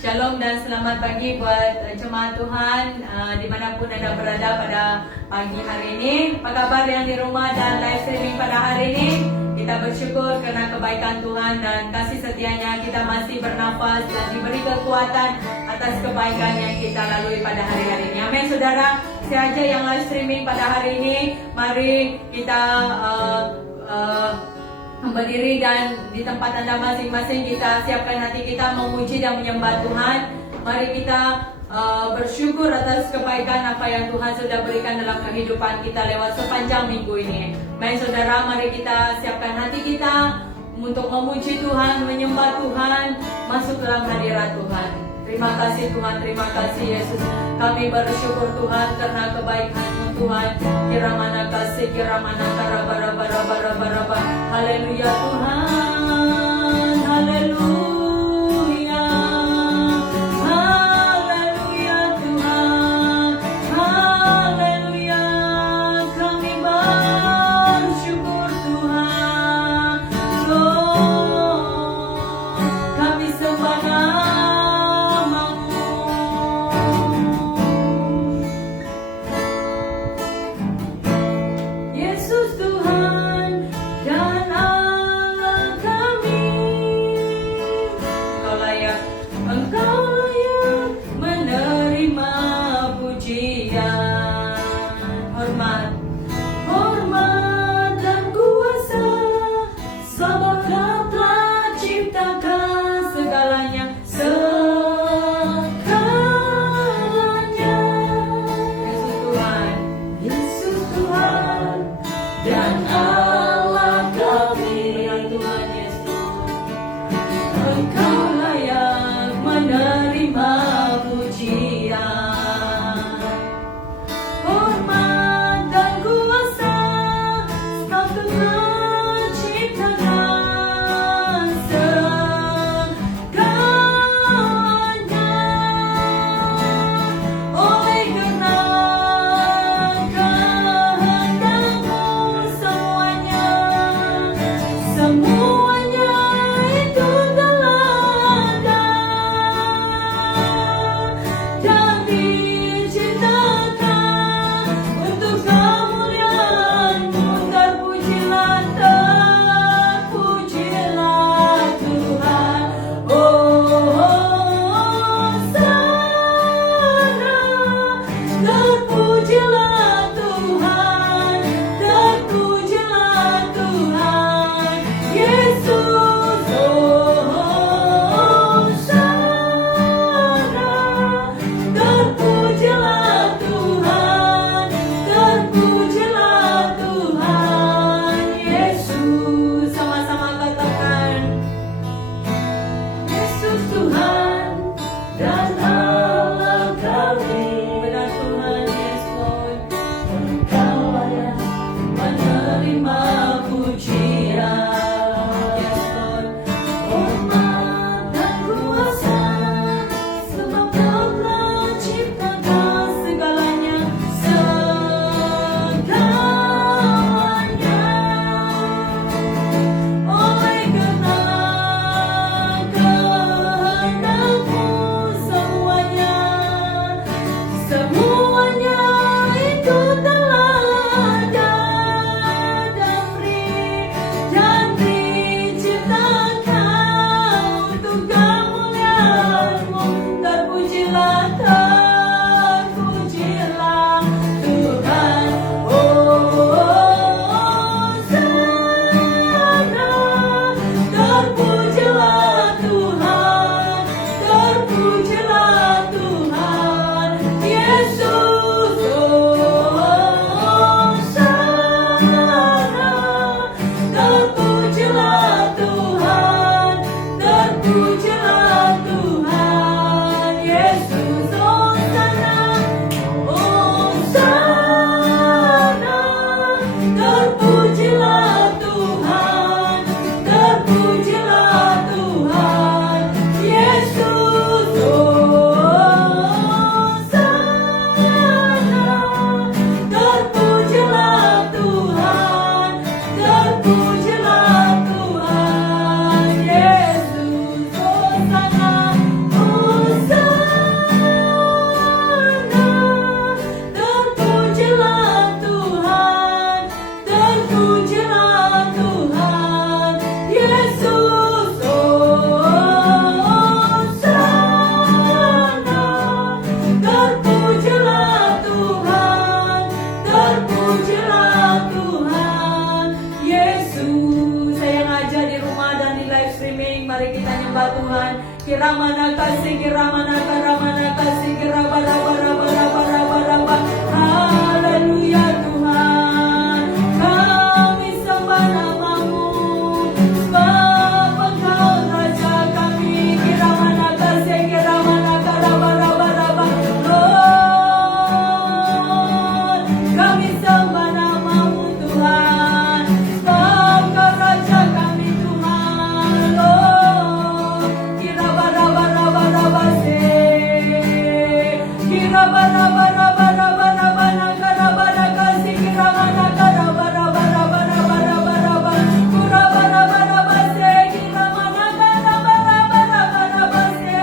Shalom dan selamat pagi buat jemaat Tuhan dimanapun Anda berada pada pagi hari ini. Apa kabar yang di rumah dan live streaming pada hari ini? Kita bersyukur karena kebaikan Tuhan dan kasih setianya kita masih bernafas dan diberi kekuatan atas kebaikan yang kita lalui pada hari-hari ini. Amin saudara, siapa yang live streaming pada hari ini, mari kita berdiri dan di tempat Anda masing-masing kita siapkan hati kita memuji dan menyembah Tuhan. Mari kita bersyukur atas kebaikan apa yang Tuhan sudah berikan dalam kehidupan kita lewat sepanjang minggu ini. Baik saudara, mari kita siapkan hati kita untuk memuji Tuhan, menyembah Tuhan, masuk dalam hadirat Tuhan. Terima kasih Tuhan, terima kasih Yesus. Kami bersyukur Tuhan karena kebaikan-Mu Tuhan. Kira mana kasih, kira mana karaba. Haleluya Tuhan, haleluya. Haleluya Tuhan, haleluya. Kami bersyukur Tuhan. Oh, kami sembah nama-Mu. Yesus Tuhan dan Allah kami. Engkau layak menerima pujian, hormat dan kuasa, sebab Kau telah ciptakan segalanya. Tuhan. Kiramana kasih, kiramana karamana kasih, kirabara bara bara bara bara bara. Haleluya Tuhan, kami sembah namamu, sebab Engkau Raja kami. Kiramana kasih, kiramana karabara bara bara. Lord, kami sembah namamu Tuhan, sebab Engkau Raja kami Tuhan. Lord, kirabara bara bara bara. Kirabara bara bara bara bara karabara kasih, kiramana karabara bara bara bara bara bara. Kurabara bara bara, kiramana karabara bara bara bara.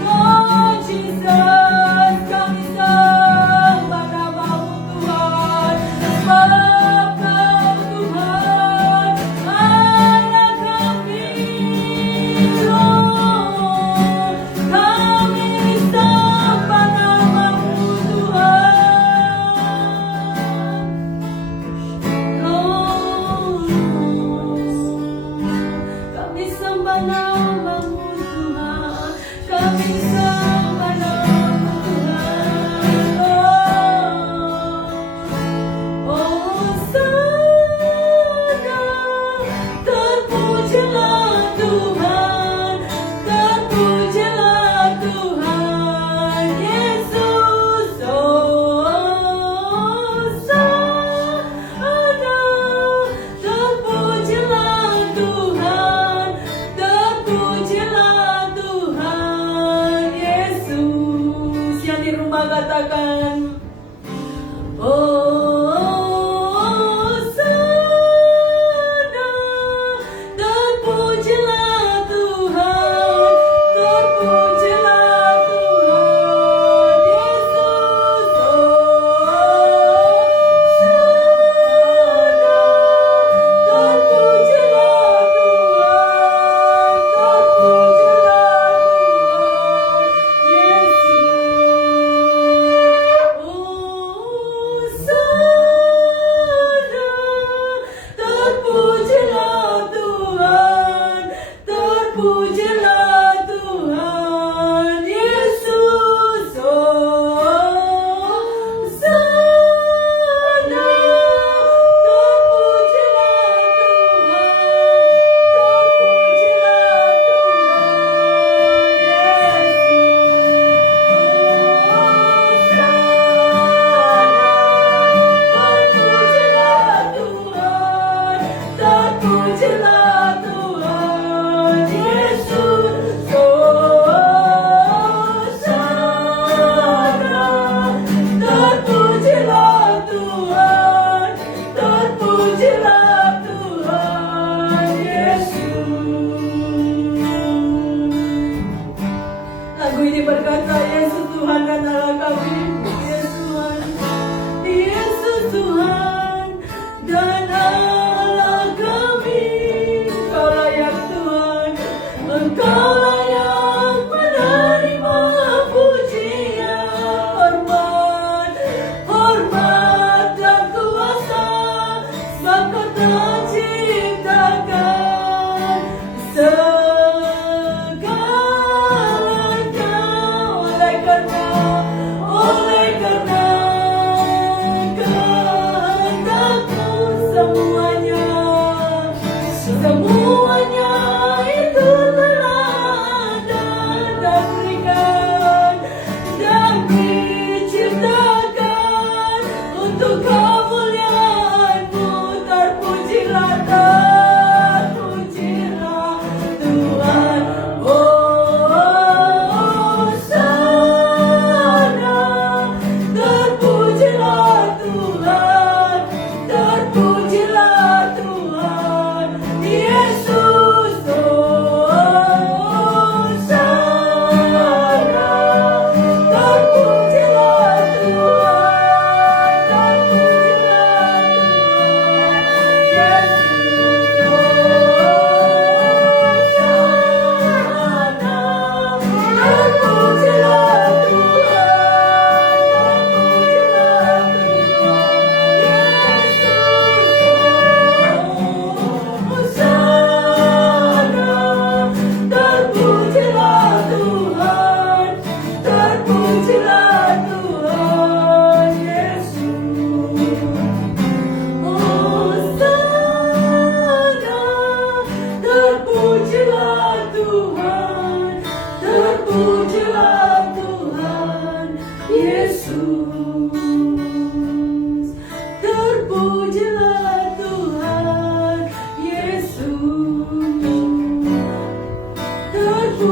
Lord Jesus, kami sembah namamu Tuhan, sebab Kau Tuhan Allah kami. Lord, kami sembah namamu Tuhan. Lord, kami sembah namamu Tuhan, kami sembah namamu Tuhan. Oh sana, terpujilah Tuhan, terpujilah Tuhan Yesus. Oh sana, terpujilah Tuhan, terpujilah Tuhan Yesus. Yang di rumah katakan, oh sana, terpujilah Tuhan, terpujilah Tuhan Yesus. Oh sana, terpujilah Tuhan, terpujilah Tuhan Yesus. Oh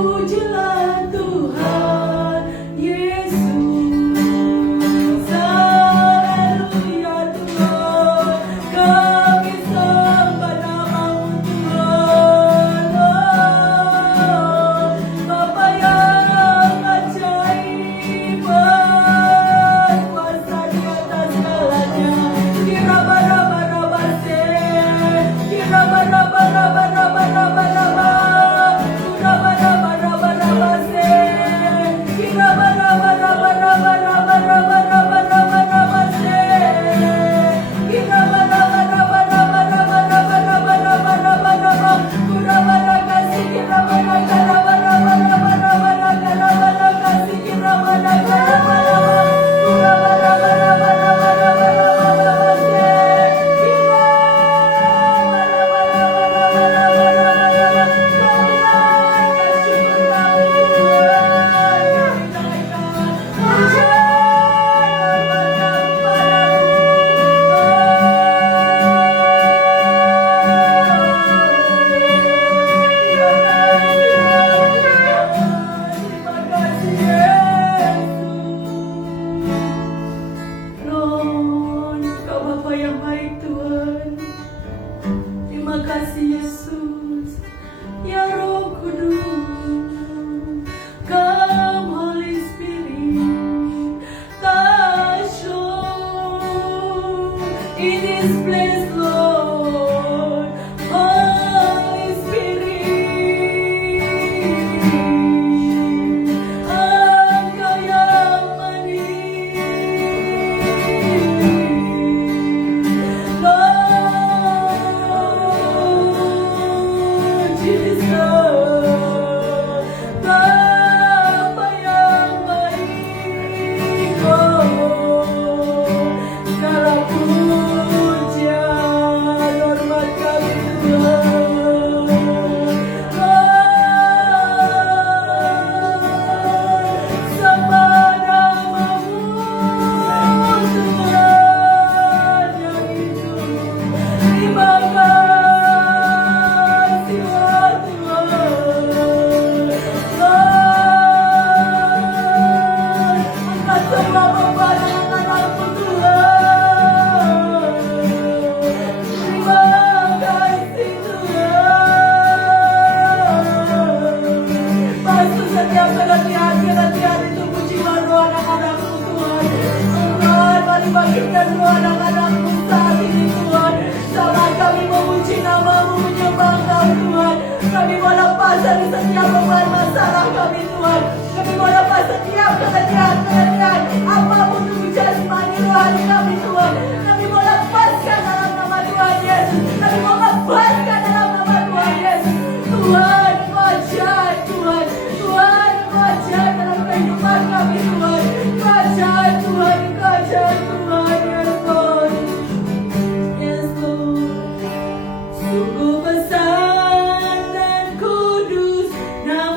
Pujilah Tuhan Yesus. Haleluya Tuhan, kami sembah nama-Mu Tuhan. Bapa yang ajaib, berkuasa di atas segalanya. Kira-bara-bara-bara-se, kira-bara-bara-bara-bara-bara-bara, kira-bara-bara-bara-bara-se, kira-bara-bara-bara-bara-bara-bara-bara-se, kira-bara-bara-bara-bara-bara-bara-bara-bara-bara, kura-bara-kasi, kira-bara-bara-bara-bara-bara-bara-bara-kasi, kira-bara-bara-bara-bara-bara, Lord, Kau Bapa yang baik Tuhan. Terima kasih Yesus. Ya Roh Kudus, come Holy Spirit, touch Lord in this place, Lord. Holy Spirit, Engkau yang Lord Jesus, Bapa yang baik, segala puja hormat kami Tuhan. Sembah nama-Mu Tuhan yang hidup. Terima kasih Tuhan. Angkat semua beban anak-anak-Mu Tuhan. Terima kasih Tuhan. Basuh setiap keletihan itu jiwa roh anak-anak-Mu Tuhan. Tuhan, mari bangkitkan roh anak-anak-Mu saat ini Tuhan. Saat kami memuji nama-Mu, menyembah Engkau Tuhan. Kami mau lepas dari setiap beban masalah kami Tuhan. Kami mau lepas setiap keletihan apapun tubuh jasmani rohani kami Tuhan. Kami mau lepaskan dalam nama Tuhan Yesus. Kami mau lepaskan dalam nama Tuhan Yesus. Tuhan, Engkau ajaib Tuhan. Tuhan, Engkau ajaib dalam kehidupan kami Tuhan. Engkau ajaib Tuhan, Engkau ajaib Tuhan. Yes Lord, yes Lord. Sungguh besar dan kudus nama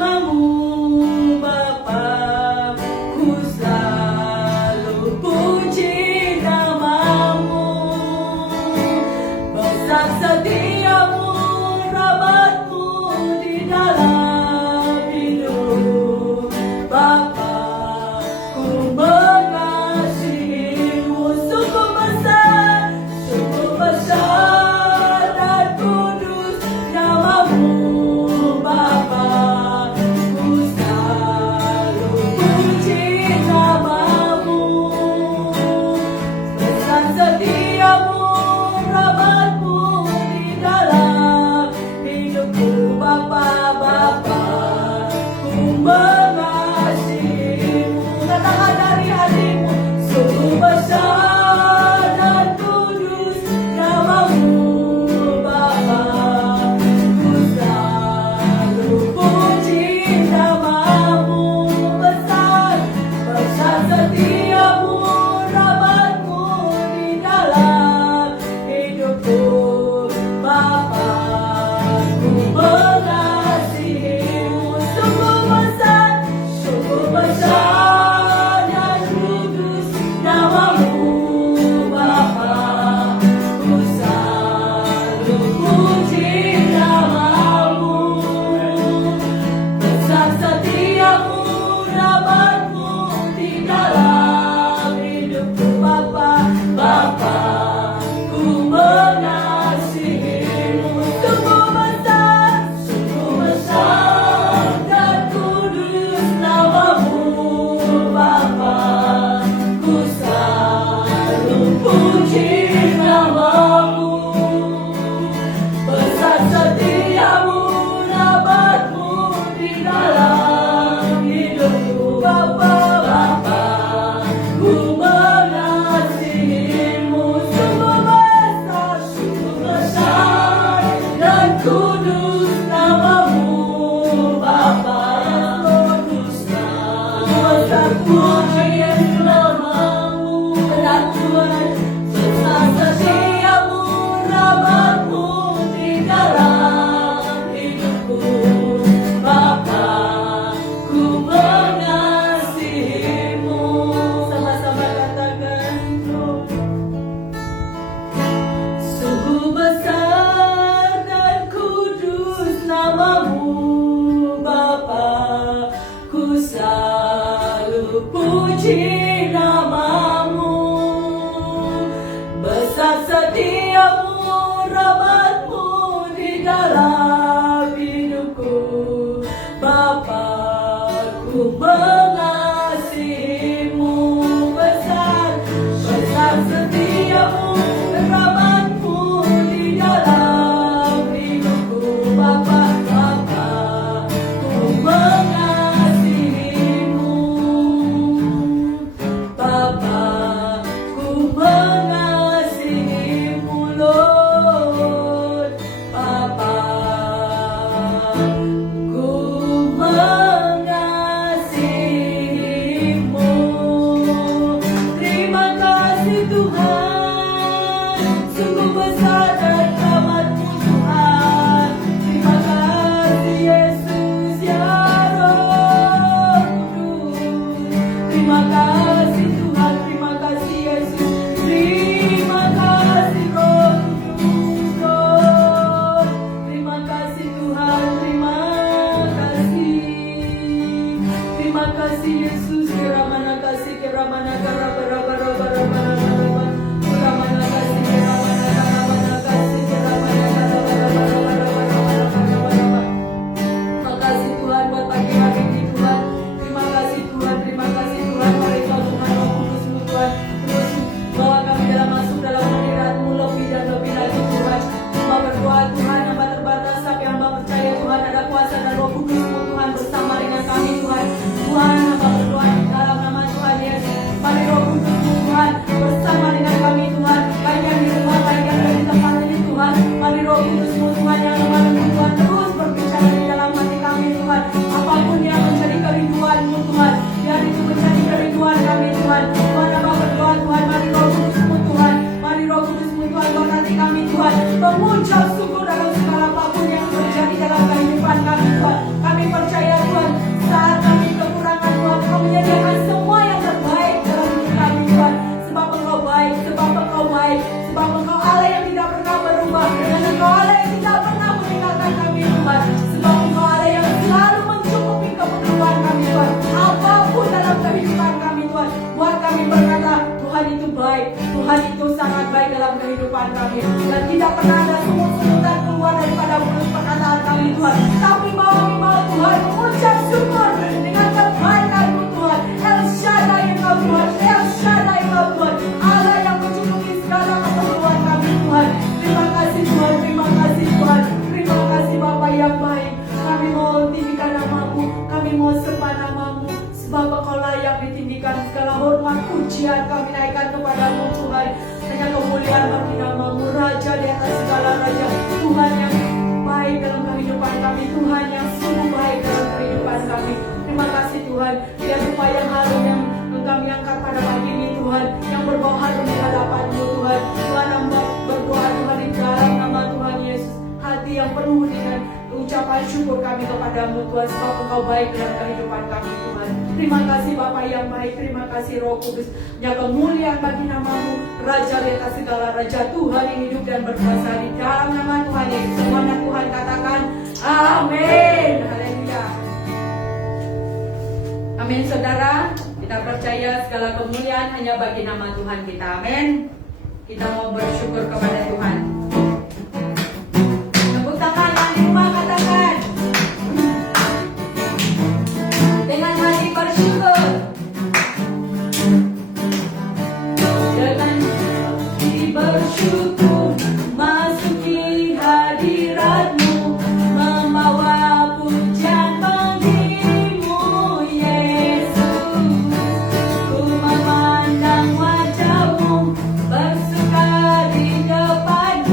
puji namamu. Besar setiamu, rahmatmu di dalam hidupku. Bapa, ku mengasihimu. Besar setiamu, rahmatmu di dalam hidupku. Bapa, ku mengasihimu. Bapa, ku mengasihimu, Lord. Bapa, ku mengasihimu. Terima kasih Tuhan, sungguh besar dan rahmat-Mu Tuhan. Terima kasih Yesus ya Roh Kudus. Terima kasih Tuhan, terima kasih Yesus. Terima kasih Roh Kudus, Lord. Terima kasih Tuhan, terima kasih. Terima kasih Yesus, keramana kasih, keramana kara-bara-bara-bara-bara-bara-bara. Keramana kasih, keramana kara-bara kasih, keramana kara-bara-bara-bara-bara-bara. Terima kasih Tuhan buat pagi hari ini Tuhan. Terima kasih Tuhan, terima kasih Tuhan. Mari Kau Tuhan Roh Kudus-Mu Tuhan, terus bawa kami masuk dalam hadirat-Mu lebih dan lebih lagi Tuhan. Hamba berdoa Tuhan, hamba terbatas tapi hamba percaya Tuhan ada kuasa dan Roh Kudus-Mu Tuhan bersama dengan kami Tuhan. Tuhan, hamba berdoa di dalam nama Tuhan Yesus. Mari Roh Kudus-Mu Tuhan bersama dengan kami Tuhan. Baik yang di rumah, baik yang ada di tempat ini Tuhan. Mari Roh Kudus-Mu Tuhan yang lemah lembut Tuhan terus berbicara di dalam hati kami Tuhan. Apapun yang menjadi kerinduan-Mu Tuhan, biar itu menjadi kerinduan kami Tuhan. Tuhan, hamba berdoa Tuhan, mari Roh Kudus-Mu Tuhan, mari Roh Kudus-Mu Tuhan berkati kami Tuhan, mengucap syukur dalam segala apapun yang terjadi dalam kehidupan kami Tuhan. Kami percaya Tuhan, saat kami kekurangan Tuhan, Kau menyediakan semua yang terbaik dalam hidup kami Tuhan. Sebab Engkau baik, sebab Engkau baik, sebab Engkau Allah yang tidak pernah berubah, dan Engkau Allah yang tidak pernah meninggalkan kami Tuhan. Sebab Engkau Allah yang selalu mencukupi keperluan kami Tuhan. Apapun dalam kehidupan kami Tuhan, buat kami berkata Tuhan itu baik, Tuhan itu sangat baik dalam kehidupan kami. Dan tidak pernah ada semut-semutan keluar daripada mulut perkataan kami Tuhan. Tapi kami mau Tuhan mengucap syukur dengan kebaikan-Mu Tuhan. El Shaddai Engkau Tuhan, El Shaddai Engkau Tuhan, Allah yang mencukupi segala keperluan kami Tuhan. Terima kasih Tuhan, terima kasih Tuhan, terima kasih Bapa yang baik. Kami mau tinggikan nama-Mu, kami mau sembah nama-Mu, sebab Engkau layak ditinggikan. Segala hormat pujian kami naikkan kepadamu Tuhan. Hanya kemuliaan bagi nama-Mu, Raja di atas segala raja. Tuhan yang baik dalam kehidupan kami, Tuhan yang sungguh baik dalam kehidupan kami. Terima kasih Tuhan, biar upaya yang harum yang kami angkat pada pagi ini Tuhan, yang berbau harum di hadapan-Mu Tuhan. Tuhan, hamba berdoa Tuhan di dalam nama Tuhan Yesus, hati yang penuh dengan ucapan syukur kami kepadamu Tuhan, sebab Engkau baik dalam kehidupan kami Tuhan. Terima kasih Bapa yang baik, terima kasih Roh Kudus, yang kemuliaan bagi nama-Mu, Raja di atas segala raja, Tuhan yang hidup dan berkuasa. Di dalam nama Tuhan Yesus, semuanya Tuhan katakan amin. Haleluya. Amin saudara, kita percaya segala kemuliaan hanya bagi nama Tuhan kita. Amin. Kita mau bersyukur kepada Tuhan. Tepuk tangan yang di rumah katakan dengan hati bersyukur. Dengan hati bersyukur masuki hadirat-Mu, membawa pujian bagi-Mu Yesus. Ku memandang wajah-Mu, bersuka di depan-Mu.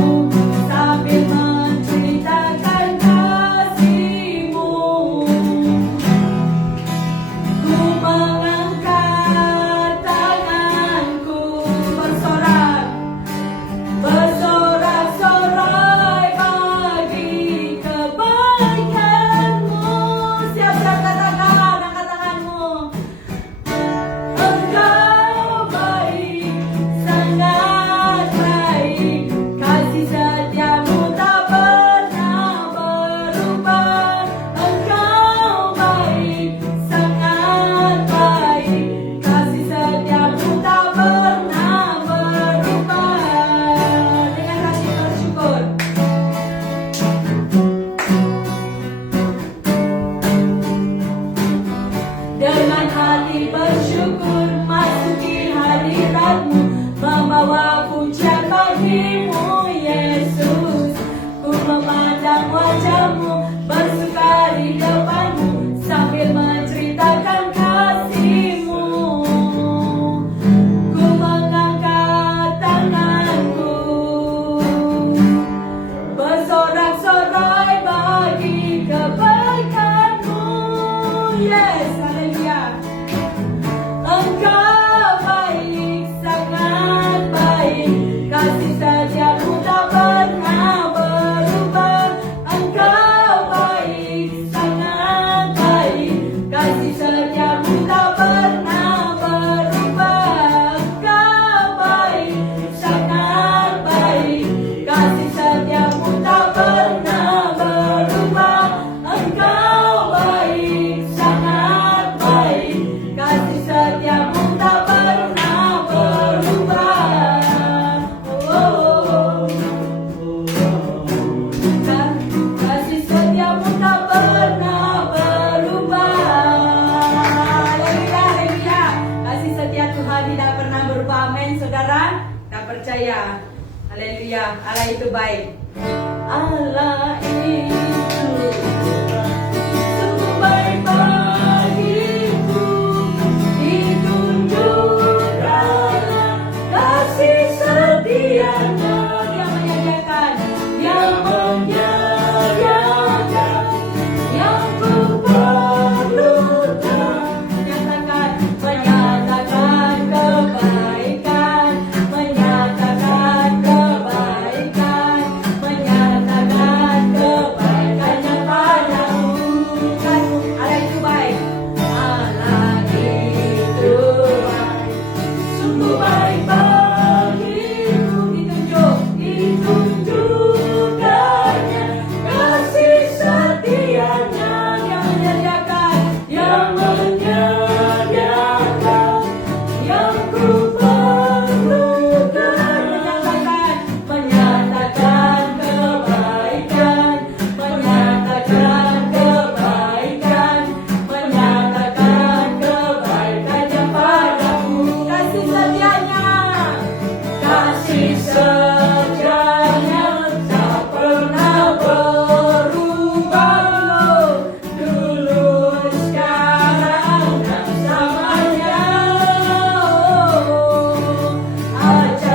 bersyukur masuki hadiratmu, membawa pujian bagimu Yesus. Ku memandang wajahmu, bersuka di depanmu, sambil menceritakan kasihmu. Ku mengangkat tanganku, bersorak-sorai bagi kebaikanmu. Yes, haleluya. Engkau baik, sangat baik, kasih setiamu tak pernah berubah. Engkau baik, sangat baik, kasih setiamu tak pernah berubah. Engkau baik, sangat baik, kasih setiamu tak pernah berubah. Engkau baik, sangat baik, kasih setiamu tak pernah berubah. Oh, kasih setiamu tak pernah berubah. Haleluya, haleluya. Kasih setia Tuhan tidak pernah berubah. Amin, saudara. Tak percaya. Haleluya. Allah itu baik. Allah itu sungguh baik bagiku, ditunjukkannya kasih setianya. Yang menyediakan yang ku perlukan, menyatakan kebaikan, menyatakan kebaikan, menyatakan kebaikannya padamu. Allah itu baik, Allah itu baik, sungguh baik bagiku, ditunjukkannya kasih setianya. Yang menyediakan yang ku perlukan, menyatakan kebaikan, menyatakan kebaikan, menyatakan kebaikannya padamu. Kasih setianya, kasih setianya tak pernah berubah. Dulu, sekarang, dan selamanya.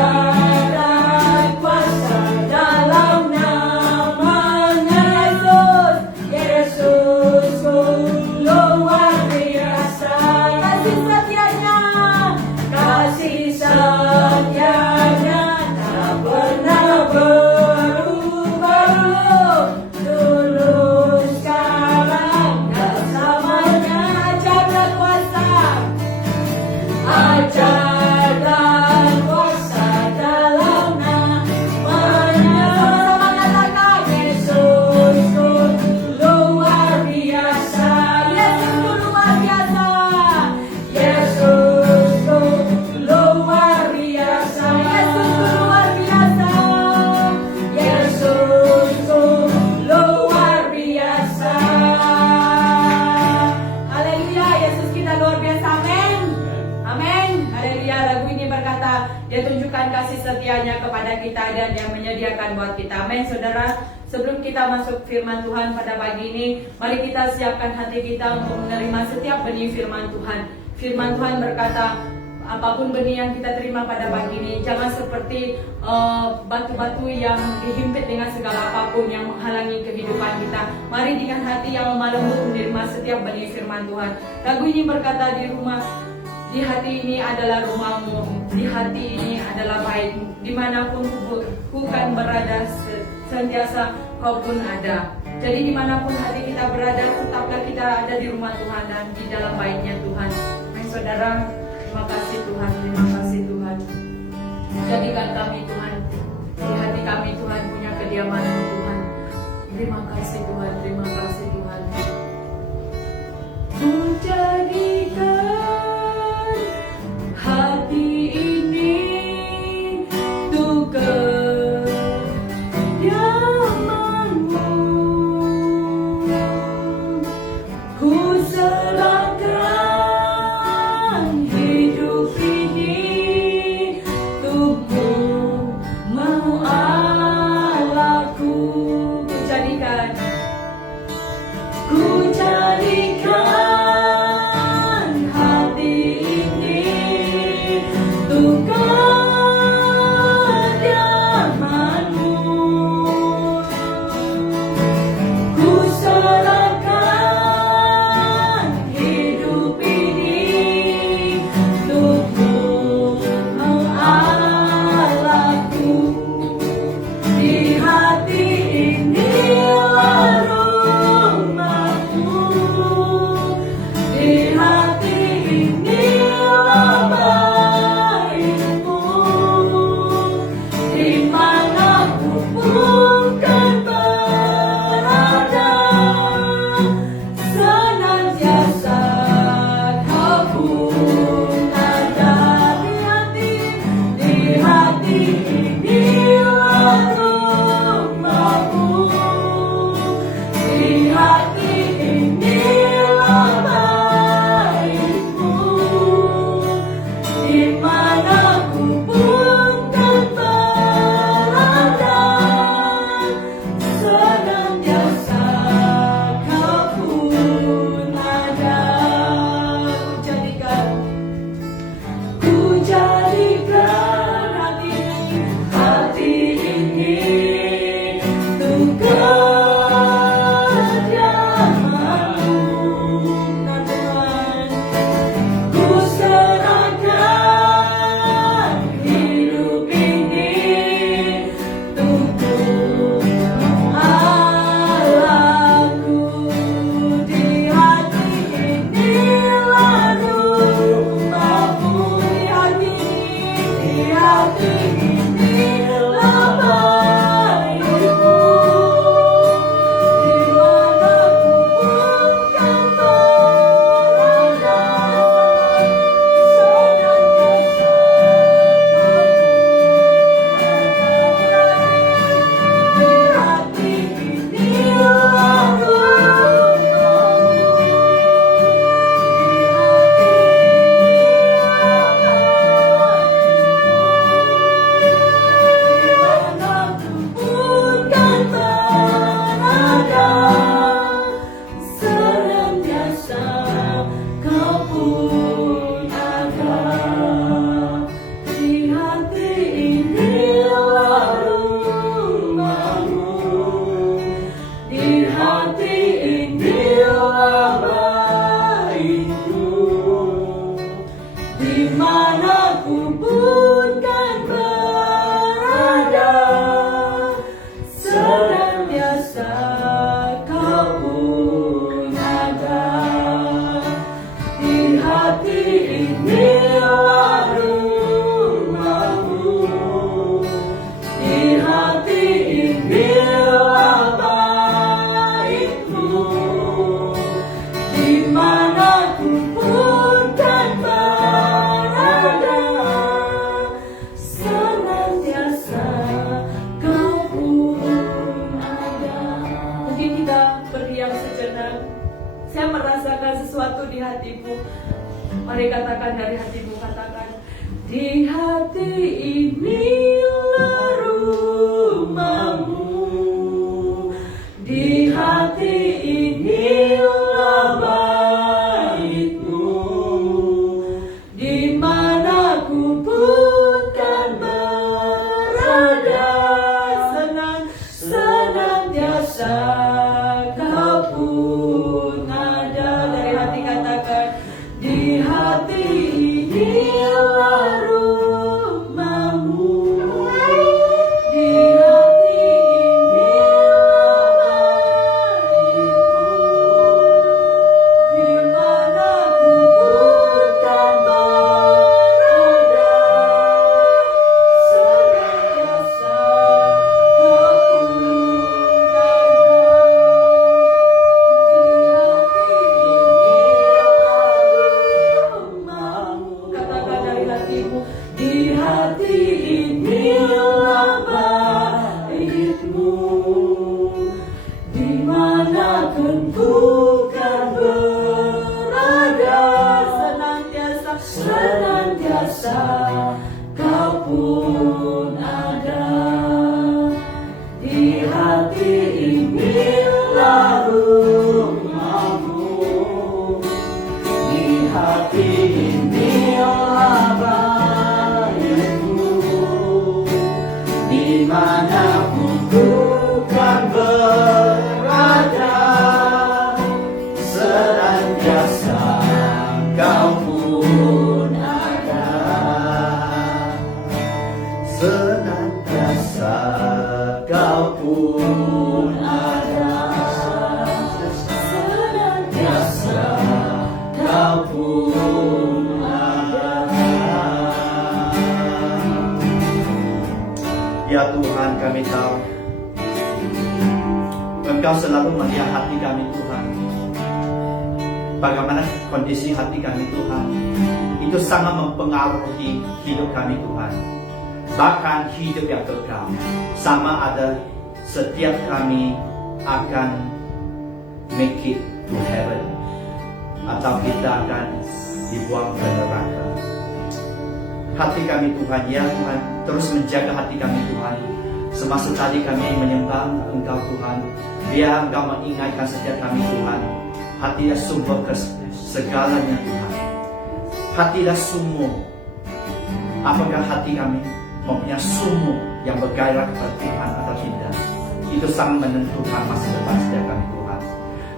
Ajaran kuasa dalam namanya Yesus. Yesus luar biasa. Kasih setianya, kasih setianya tak pernah berubah. Dulu, sekarang, dan selamanya. Ajaran kuasa, ajaran kuasa dalam namanya. Sama-sama katakan, Yesus luar biasa. Yesus luar biasa. Yesus luar biasa. Yesus luar biasa. Yesus luar biasa. Haleluya, Yesus kita luar biasa. Amin. Amin. Haleluya. Lagu ini berkata, dia tunjukkan kasih setianya kepada kita dan dia menyediakan buat kita. Amin, saudara. Sebelum kita masuk firman Tuhan pada pagi ini, mari kita siapkan hati kita untuk menerima setiap benih firman Tuhan. Firman Tuhan berkata, apapun benih yang kita terima pada pagi ini, jangan seperti batu-batu yang dihimpit dengan segala apapun yang menghalangi kehidupan kita. Mari dengan hati yang lemah lembut menerima setiap benih firman Tuhan. Lagu ini berkata, di hati ini adalah rumahmu, di hati ini adalah baikmu, dimanapun ku kan berada, sentiasa kau pun ada. Jadi dimanapun hati kita berada, tetaplah kita ada di rumah Tuhan dan di dalam baiknya Tuhan. Saudara, terima kasih Tuhan, terima kasih Tuhan. Jadikan kami Tuhan, di hati kami Tuhan punya kediaman-Mu Tuhan. Terima kasih Tuhan, terima kasih Tuhan. Ku jadikan hati ini untuk kediaman-Mu. Ku serahkan sesuatu di hatimu. Mari katakan dari hatimu, katakan, di hati inilah rumahmu, di hati inilah baitmu, di mana ku pun kan berada, senantiasa kau pun ada. Dari hati katakan, di hati inilah rumahmu, di hati inilah baitmu, di mana ku pun kan berada, senantiasa kau pun ada. Katakan dari hatimu, di hati inilah baitmu, di mana ku kan berada, senantiasa kau pun ada. Di hati inilah rumahmu, di hati inilah baitmu, di mana ku kan berada, senantiasa kau pun ada, senantiasa kau pun ada, senantiasa kau pun ada. Ya Tuhan, kami tahu Engkau selalu melihat hati kami Tuhan. Bagaimana kondisi hati kami Tuhan, itu sangat mempengaruhi hidup kami Tuhan. Bahkan hidup yang kekal, sama ada setiap kami akan make it to heaven, atau kita akan dibuang ke neraka. Hati kami Tuhan, ya Tuhan, terus menjaga hati kami Tuhan. Semasa tadi kami menyembah Engkau Tuhan, biar Engkau mengingatkan setiap kami Tuhan, hatilah sumber segalanya Tuhan. Hatilah sumur. Apakah hati kami mempunyai sumur yang bergairah kepada Tuhan atau tidak? Itu sangat menentukan masa depan setiap kami Tuhan.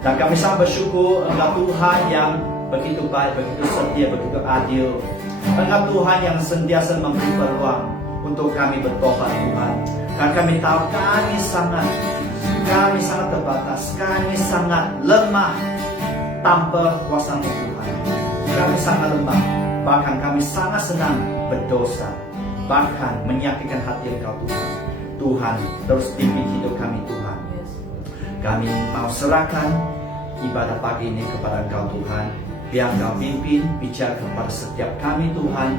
Dan kami sangat bersyukur Engkau Tuhan yang begitu baik, begitu setia, begitu adil. Engkau Tuhan yang sentiasa memberi peluang untuk kami bertobat Tuhan. Dan kami tahu kami sangat terbatas, kami sangat lemah tanpa kuasa Tuhan. Kami sangat lemah, bahkan kami sangat senang berdosa, bahkan menyakitkan hati Engkau Tuhan. Tuhan, terus pimpin hidup kami Tuhan. Kami mau serahkan ibadah pagi ini kepada Engkau Tuhan. Biar Engkau pimpin, bicara kepada setiap kami Tuhan,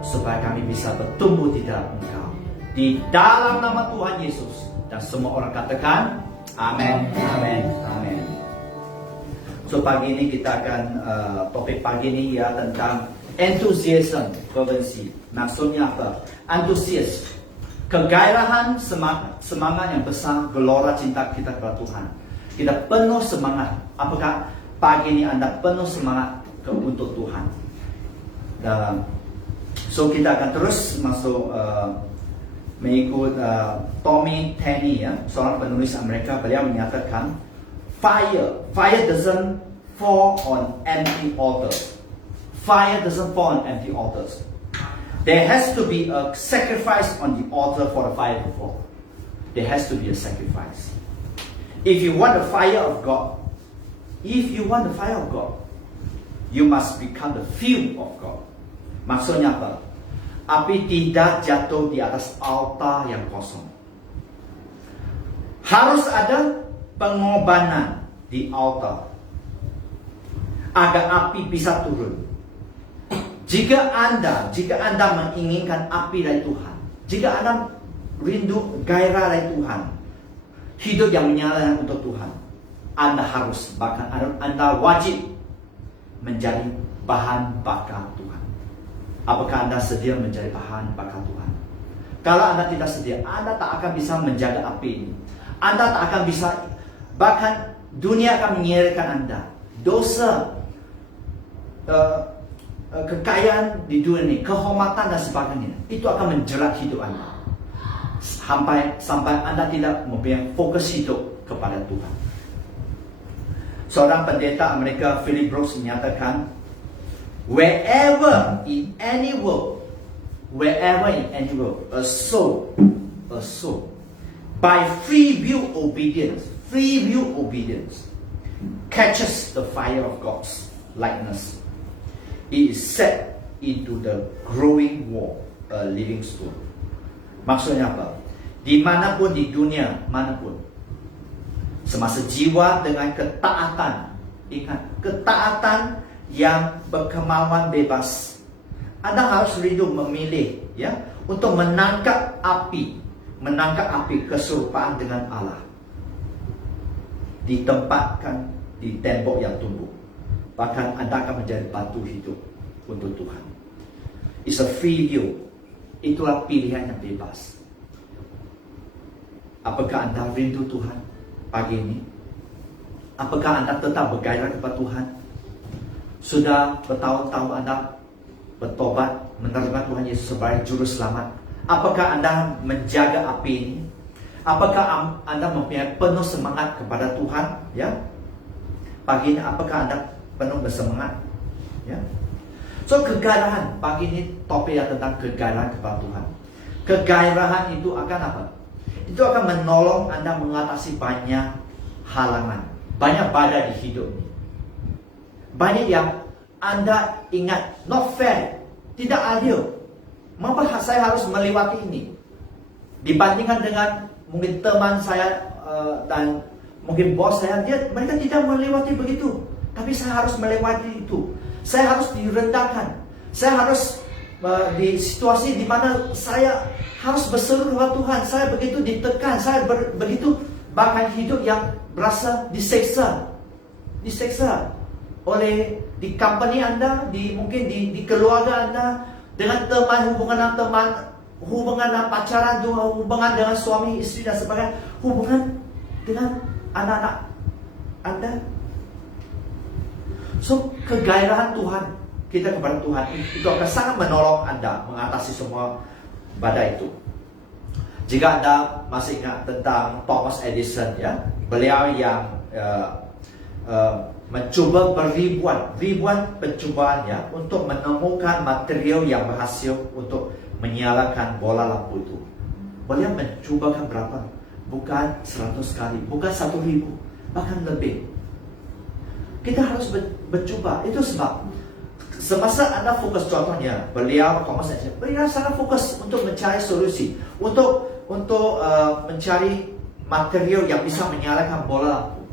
supaya kami bisa bertumbuh di dalam Engkau. Di dalam nama Tuhan Yesus. Dan semua orang katakan, amin, amin, amin. So pagi ini kita akan, topik pagi ini ya tentang enthusiasm, fervency. Maksudnya apa? Antusias, kegairahan, semangat yang besar, gelora cinta kita kepada Tuhan. Kita penuh semangat. Apakah pagi ini Anda penuh semangat untuk Tuhan? So kita akan terus masuk mengikut Tommy Tenney ya, seorang penulis Amerika. Beliau menyatakan, fire doesn't fall on empty altars. Fire doesn't fall on empty altars. There has to be a sacrifice on the altar for the fire to fall. There has to be a sacrifice. If you want the fire of God, you must become the fuel of God. Maksudnya apa? Api tidak jatuh di atas altar yang kosong. Harus ada pengorbanan di altar agar api bisa turun. Jika Anda menginginkan api dari Tuhan, jika Anda rindu gairah dari Tuhan, hidup yang menyala untuk Tuhan, Anda harus, bahkan Anda wajib menjadi bahan bakar Tuhan? Apakah Anda sedia menjadi bahan bakar Tuhan? Kalau Anda tidak sedia, Anda tak akan bisa menjaga api ini. Anda tak akan bisa, bahkan dunia akan menyerahkan Anda. Dosa, kekayaan di dunia ini, kehormatan dan sebagainya, itu akan menjerat hidup Anda. Sampai Anda tidak mempunyai fokus hidup kepada Tuhan. Seorang pendeta Amerika, Philip Brooks, menyatakan, wherever in any world, a soul, by free will obedience, catches the fire of God's likeness. It is set into the growing wall, a living stone. Maksudnya apa? Dimanapun di dunia, manapun, semasa jiwa dengan ketaatan, ingat, ketaatan yang berkemauan bebas, Anda harus rindu memilih, ya, untuk menangkap api keserupaan dengan Allah, ditempatkan di tembok yang tumbuh. Bahkan Anda akan menjadi batu hidup untuk Tuhan. It's a free will. Itulah pilihan yang bebas. Apakah Anda rindu Tuhan pagi ini? Apakah Anda tetap bergairah kepada Tuhan? Sudah bertahun-tahun Anda bertobat, menerima Tuhan Yesus sebagai juru selamat. Apakah Anda menjaga api ini? Apakah Anda mempunyai penuh semangat kepada Tuhan? Ya, pagi ini apakah Anda penuh bersemangat? Ya. So, kegairahan, pagi ini topiknya tentang kegairahan kepada Tuhan. Kegairahan itu akan apa? Itu akan menolong Anda mengatasi banyak halangan, banyak badai di hidup ini. Banyak yang Anda ingat, not fair, tidak adil. Mengapa saya harus melewati ini? Dibandingkan dengan mungkin teman saya dan mungkin bos saya, mereka tidak melewati begitu. Tapi saya harus melewati itu. Saya harus direndahkan. Saya harus di situasi di mana saya harus berseru kepada Tuhan. Saya begitu ditekan. Saya begitu bahkan hidup yang berasa diseksa. Diseksa oleh di company Anda, mungkin di keluarga Anda, dengan teman, hubungan dengan pacaran, hubungan dengan suami, istri dan sebagainya, hubungan dengan anak-anak Anda. So, kegairahan Tuhan, kita kepada Tuhan, itu akan sangat menolong Anda mengatasi semua badai itu. Jika Anda masih ingat tentang Thomas Edison, ya, beliau yang mencoba ribuan percubaan, ya, untuk menemukan material yang berhasil untuk menyalakan bola lampu itu. Beliau mencubakan berapa? Bukan 100 kali, bukan 1.000, bahkan lebih. Kita harus bercuba. Itu sebab semasa Anda fokus, contohnya beliau Thomas Edison, beliau sangat fokus untuk mencari solusi, untuk mencari material yang bisa menyalakan bola lampu.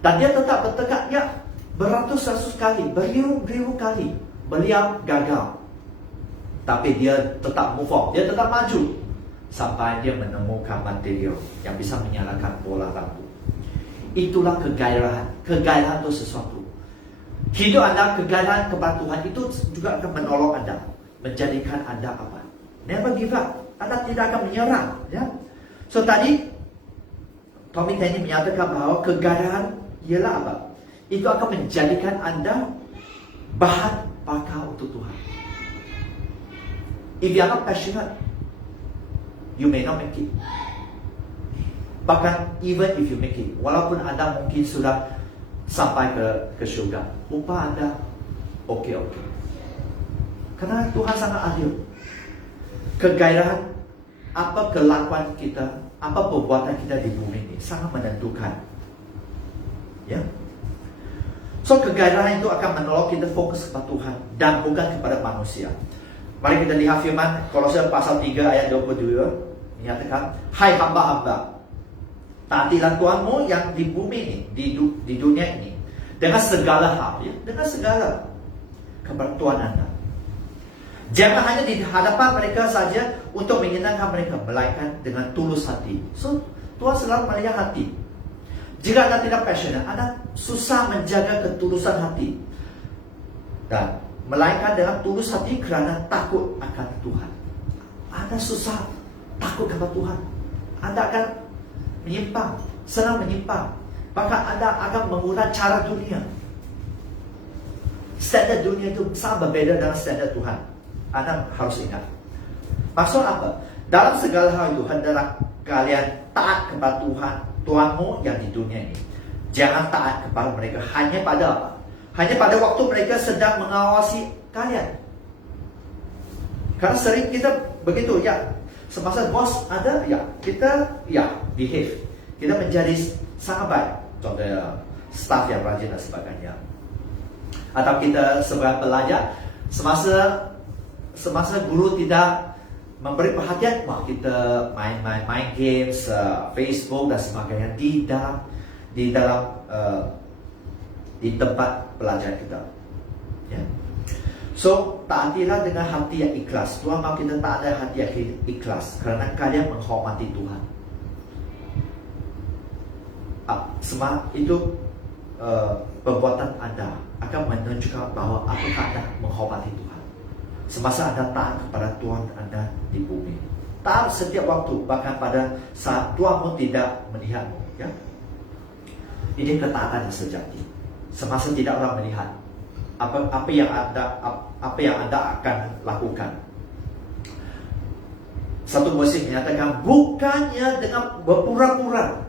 Dan dia tetap bertekad, ya, beratus-ratus kali, beribu-ribu kali beliau gagal. Tapi dia tetap move on, dia tetap maju sampai dia menemukan material yang bisa menyalakan bola lampu. Itulah kegairahan. Kegairahan itu sesuatu. Hidup Anda, kegairahan kepada Tuhan itu juga akan menolong Anda, menjadikan Anda apa? Never give up. Anda tidak akan menyerah, ya. So tadi Tommy Tenney menyatakan bahwa kegairahan ialah apa? Itu akan menjadikan Anda bahan bakar untuk Tuhan. If you are not passionate, you may not make it. Bahkan even if you make it, walaupun Anda mungkin sudah sampai ke syurga, upah Anda oke. Karena Tuhan sangat adil. Kegairahan, apa kelakuan kita, apa perbuatan kita di bumi ini sangat menentukan. Ya. So, kegairahan itu akan menolong kita fokus kepada Tuhan dan bukan kepada manusia. Mari kita lihat firman Kolose pasal 3 ayat 22, menyatakan, hai hamba-hamba, taatilah Tuhanmu yang di bumi ini, di dunia ini, dengan segala hal, ya, dengan segala kepada Tuhan Anda. Jangan hanya di hadapan mereka saja untuk menyenangkan mereka, melainkan dengan tulus hati. So, Tuhan selalu melihat hati. Jika Anda tidak passionate, Anda susah menjaga ketulusan hati. Dan melainkan dengan tulus hati kerana takut akan Tuhan. Anda susah takut kepada Tuhan, Anda akan menyimpang, senang menyimpang. Bahkan Anda akan menggunakan cara dunia. Standard dunia itu sangat berbeda dengan standard Tuhan. Anda harus ingat. Maksud apa? Dalam segala hal itu, hendaklah kalian taat kepada Tuhan, Tuhanmu yang di dunia ini. Jangan taat kepada mereka hanya pada apa? Hanya pada waktu mereka sedang mengawasi kalian. Karena sering kita begitu, ya. Semasa bos ada, ya, kita, ya, behave. Kita menjadi sangat baik. Contohnya, staff yang rajin dan sebagainya. Atau kita sebagai pelajar, semasa guru tidak memberi perhatian, wah, kita main games, Facebook dan sebagainya di tempat pelajaran kita. Ya. So, taatilah dengan hati yang ikhlas. Tuhan mahu kita taat dengan hati yang ikhlas kerana kalian menghormati Tuhan. Itu perbuatan Anda akan menunjukkan bahawa apakah Anda menghormati Tuhan. Semasa Anda taat kepada Tuhan Anda di bumi. Taat setiap waktu, bahkan pada saat Tuhanmu tidak melihatmu. Ya? Ini ketaatan yang sejati. Semasa tidak orang melihat apa yang anda akan lakukan. Satu musim menyatakan bukannya dengan berpura-pura.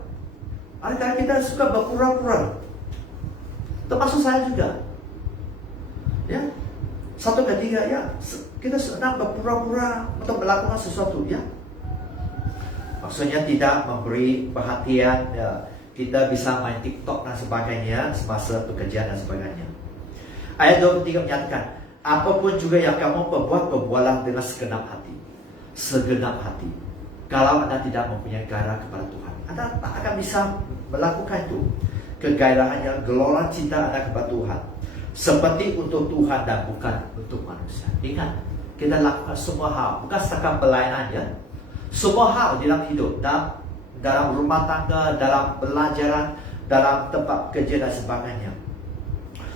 Adakah kita suka berpura-pura? Termasuk saya juga. Ya, satu ketiga, ya, kita sedang berpura-pura untuk melakukan sesuatu, ya. Maksudnya tidak memberi perhatian, ya. Kita bisa main TikTok dan sebagainya semasa pekerjaan dan sebagainya. Ayat 23 menyatakan, apapun juga yang kamu perbuatlah dengan segenap hati. Segenap hati. Kalau Anda tidak mempunyai gairah kepada Tuhan, Anda tak akan bisa melakukan itu. Kegairahannya, gelora cinta Anda kepada Tuhan, seperti untuk Tuhan dan bukan untuk manusia. Ingat, kita lakukan semua hal, bukan setakat pelayanan, ya. Semua hal dalam hidup, dalam rumah tangga, dalam pelajaran, dalam tempat kerja dan sebagainya.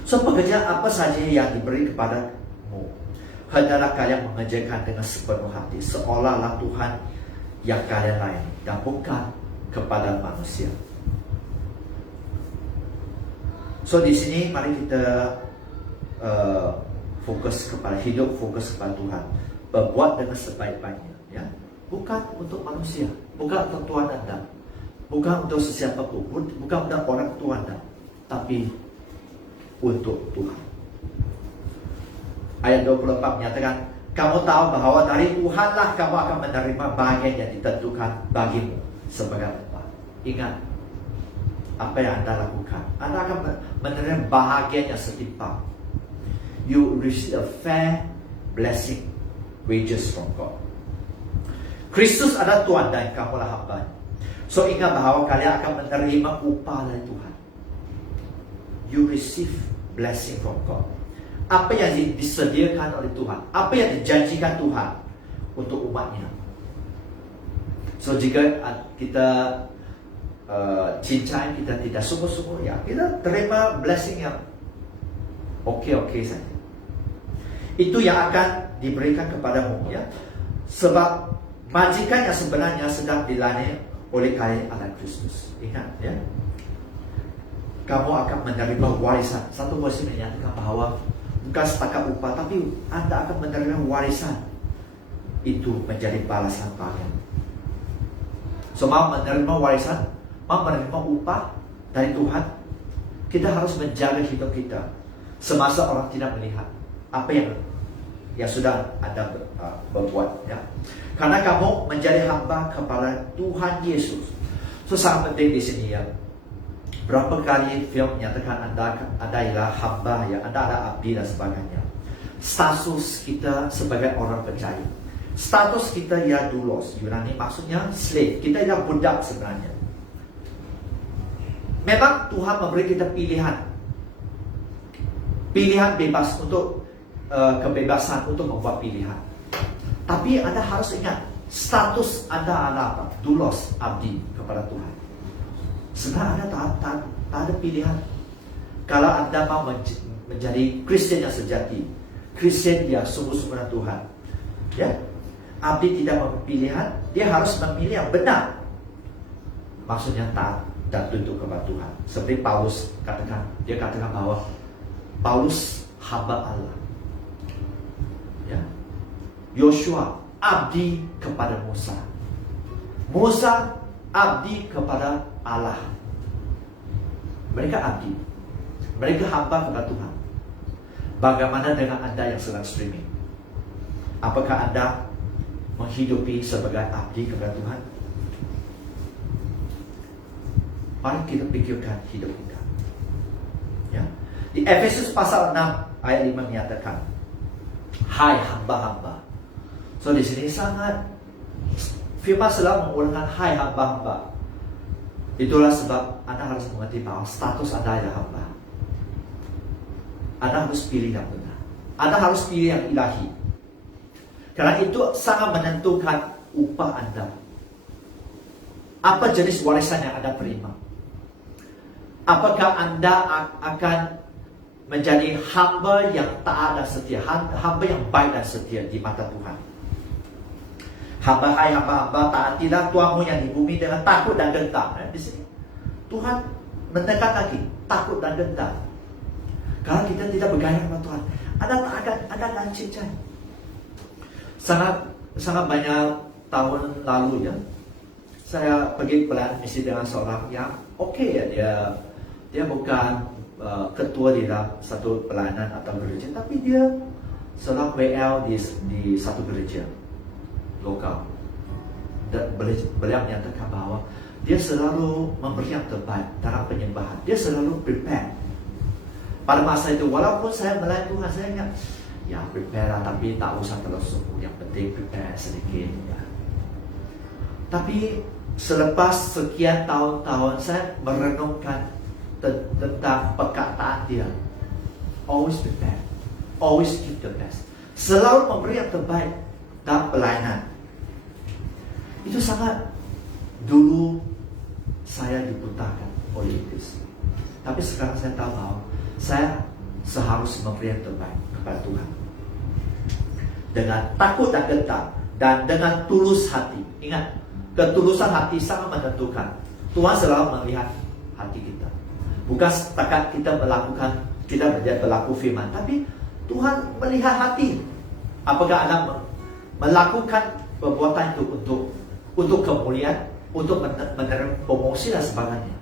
So, pekerjaan apa saja yang diberi kepadamu, hendaklah kalian mengerjakan dengan sepenuh hati, seolah-olah Tuhan yang kalian layani dan bukan kepada manusia. So, di sini mari kita fokus kepada hidup, fokus kepada Tuhan, berbuat dengan sebaik-baiknya, ya. Bukan untuk manusia, bukan untuk Tuhan Anda, bukan untuk sesiapa pun, bukan untuk orang tua Anda, tapi untuk Tuhan. Ayat 24 menyatakan, kamu tahu bahawa dari Tuhanlah kamu akan menerima bahagian yang ditentukan bagimu sebagai upah. Ingat, apa yang Anda lakukan, Anda akan menerima bahagian yang setimpal. You receive a fair blessing, wages from God. Kristus adalah Tuhan dan kamulah hamba. So, ingat bahawa kalian akan menerima upah dari Tuhan. You receive blessing from God. Apa yang disediakan oleh Tuhan, apa yang dijanjikan Tuhan untuk umatnya. So, jika kita cincai, kita tidak sungguh-sungguh, ya, kita terima blessing yang okey-okey saja. Itu yang akan diberikan kepadamu, ya. Sebab majikan yang sebenarnya sedang dilayani oleh karya anak Kristus. Ingat, ya. Kamu akan menerima warisan. Satu versi menyatakan bahawa bukan setakat upah, tapi Anda akan menerima warisan. Itu menjadi balasan kalian. So, mau menerima warisan, mau menerima upah dari Tuhan, kita harus menjaga hidup kita semasa orang tidak melihat apa yang sudah Anda berbuat, ya. Karena kamu menjadi hamba kepada Tuhan Yesus. So, sangat penting di sini, ya. Berapa kali film menyatakan Anda ialah hamba, ya, Anda adalah abdi dan sebagainya. Status kita sebagai orang percaya, status kita ialah doulos, Yunani maksudnya slave. Kita ialah budak sebenarnya. Memang Tuhan memberi kita pilihan bebas untuk kebebasan untuk membuat pilihan. Tapi Anda harus ingat, status Anda adalah apa? Doulos, abdi kepada Tuhan. Sebenarnya Anda tak ada pilihan. Kalau Anda mau menjadi Kristen yang sejati, Kristen yang sungguh-sungguh dengan Tuhan. Ya, abdi tidak memilih pilihan, dia harus memilih yang benar. Maksudnya taat dan tunduk kepada Tuhan. Seperti Paulus katakan, dia katakan bahwa Paulus hamba Allah. Ya, Yosua abdi kepada Musa. Musa abdi kepada Allah. Mereka abdi. Mereka hamba kepada Tuhan. Bagaimana dengan Anda yang sedang streaming? Apakah Anda menghidupi sebagai abdi kepada Tuhan? Mari kita pikirkan hidup kita. Ya. Di Efesus pasal 6 ayat 5 menyatakan, hai hamba-hamba. So di sini sangat firman selalu mengulangkan hai hamba-hamba. Itulah sebab Anda harus mengerti bahwa status Anda adalah hamba. Anda harus pilih yang benar. Anda harus pilih yang ilahi. Karena itu sangat menentukan upah Anda. Apa jenis warisan yang Anda terima? Apakah Anda akan menjadi hamba yang taat dan setia, hamba yang baik dan setia di mata Tuhan? Hai hamba-hamba, taatilah Tuhanmu yang di bumi dengan takut dan gentar. Di sini Tuhan menekan lagi takut dan gentar. Kalau kita tidak bergaya dengan Tuhan, Anda akan cincai. Sangat banyak tahun lalu ya, saya pergi pelayanan misi dengan seorang yang ya, dia bukan ketua di dalam satu pelayanan atau gereja, tapi dia seorang WL di satu gereja lokal. Dan beliau menyatakan bahwa dia selalu memberi yang terbaik dalam penyembahan. Dia selalu prepare. Pada masa itu, walaupun saya melayani Tuhan, saya ingat, ya prepare lah, tapi tak usah terlalu sungguh. Yang penting prepare sedikit. Ya. Tapi selepas sekian tahun-tahun, saya merenungkan tentang perkataan dia. Always prepare. Always give the best. Selalu memberi yang terbaik dalam pelayanan. Itu sangat dulu saya dibutakan oleh iblis. Tapi sekarang saya tahu bahwa saya seharusnya memberi yang terbaik kepada Tuhan. Dengan takut dan gentar dan dengan tulus hati. Ingat, ketulusan hati sangat menentukan. Tuhan selalu melihat hati kita. Bukan setakat kita berlaku firman, tapi Tuhan melihat hati. Apakah Anda melakukan perbuatan itu untuk kemuliaan, untuk menerima promosi dan sebagainya,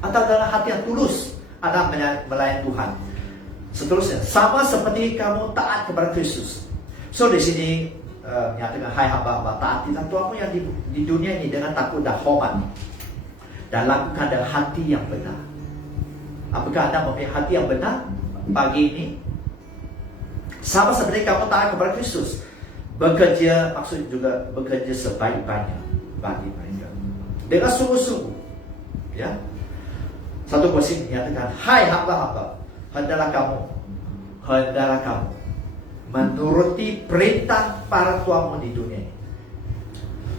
atau dengan hati yang tulus Anda melayani Tuhan? Seterusnya, sama seperti kamu taat kepada Kristus. So di sini menyatakan, hai hamba-hamba, taatilah Tuhanmu yang di dunia ini dengan takut dan hormat, dan lakukan dengan hati yang benar. Apakah Anda mempunyai hati yang benar pagi ini? Sama seperti kamu taat kepada Kristus, bekerja, maksud juga bekerja sebaik-baiknya bagi mereka dengan sungguh-sungguh. Ya, satu porsi menyatakan, hai hamba-hamba, hendaklah kamu menuruti perintah para tuanmu di dunia ini.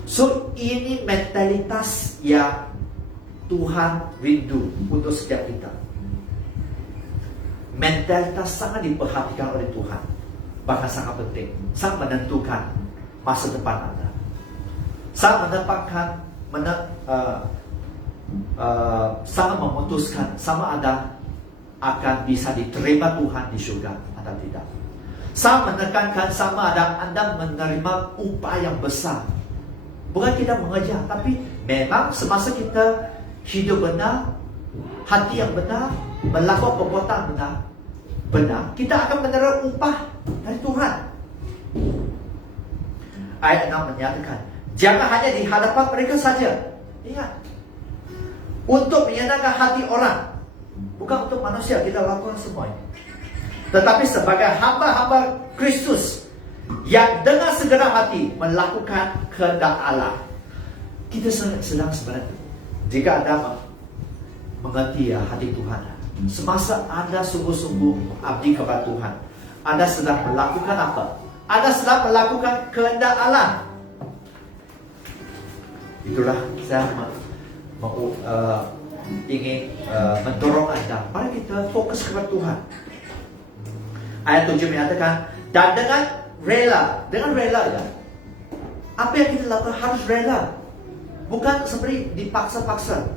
So ini mentalitas yang Tuhan rindu untuk setiap kita. Mentalitas sangat diperhatikan oleh Tuhan, bahkan sangat penting, sangat menentukan masa depan Anda, sangat sangat memutuskan sama Anda akan bisa diterima Tuhan di surga atau tidak. Sangat menekankan sama Anda menerima upah yang besar. Bukan kita mengejar, tapi memang semasa kita hidup benar, hati yang benar, melakukan perbuatan benar, kita akan menerima upah dari Tuhan. Ayat 6 menyatakan, jangan hanya di hadapan mereka saja. Ingat, untuk menyenangkan hati orang, bukan untuk manusia kita lakukan semua ini, tetapi sebagai hamba-hamba Kristus yang dengan segenap hati melakukan kehendak Allah. Kita sedang sebenarnya, jika Anda mengerti hati Tuhan, semasa Anda sungguh-sungguh abdi kepada Tuhan, Anda sedang melakukan apa? Anda sedang melakukan kehendak Allah. Itulah saya ingin mendorong Anda, mari kita fokus kepada Tuhan. Ayat 7 menyatakan, dan dengan rela ya. Apa yang kita lakukan harus rela. Bukan seperti dipaksa-paksa.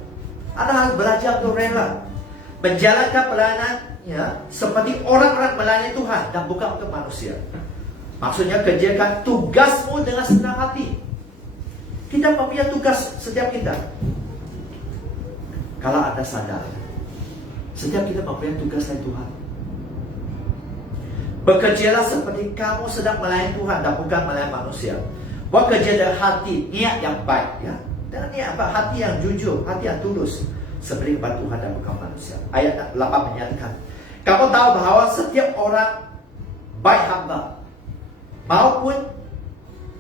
Anda harus belajar untuk rela. Menjalankan pelayanan ya, seperti orang-orang melayani Tuhan dan bukan untuk manusia. Maksudnya kerjakan tugasmu dengan senang hati. Kita mempunyai tugas setiap kita. Kalau Anda sadar, setiap kita mempunyai tugas dari Tuhan. Bekerjalah seperti kamu sedang melayani Tuhan dan bukan melayani manusia. Buat kerja dengan hati, niat yang baik ya. Dan niat apa? Hati yang jujur, hati yang tulus, seperti kepada Tuhan dan bukan manusia. Ayat 8 menyatakan, kamu tahu bahwa setiap orang, baik hamba maupun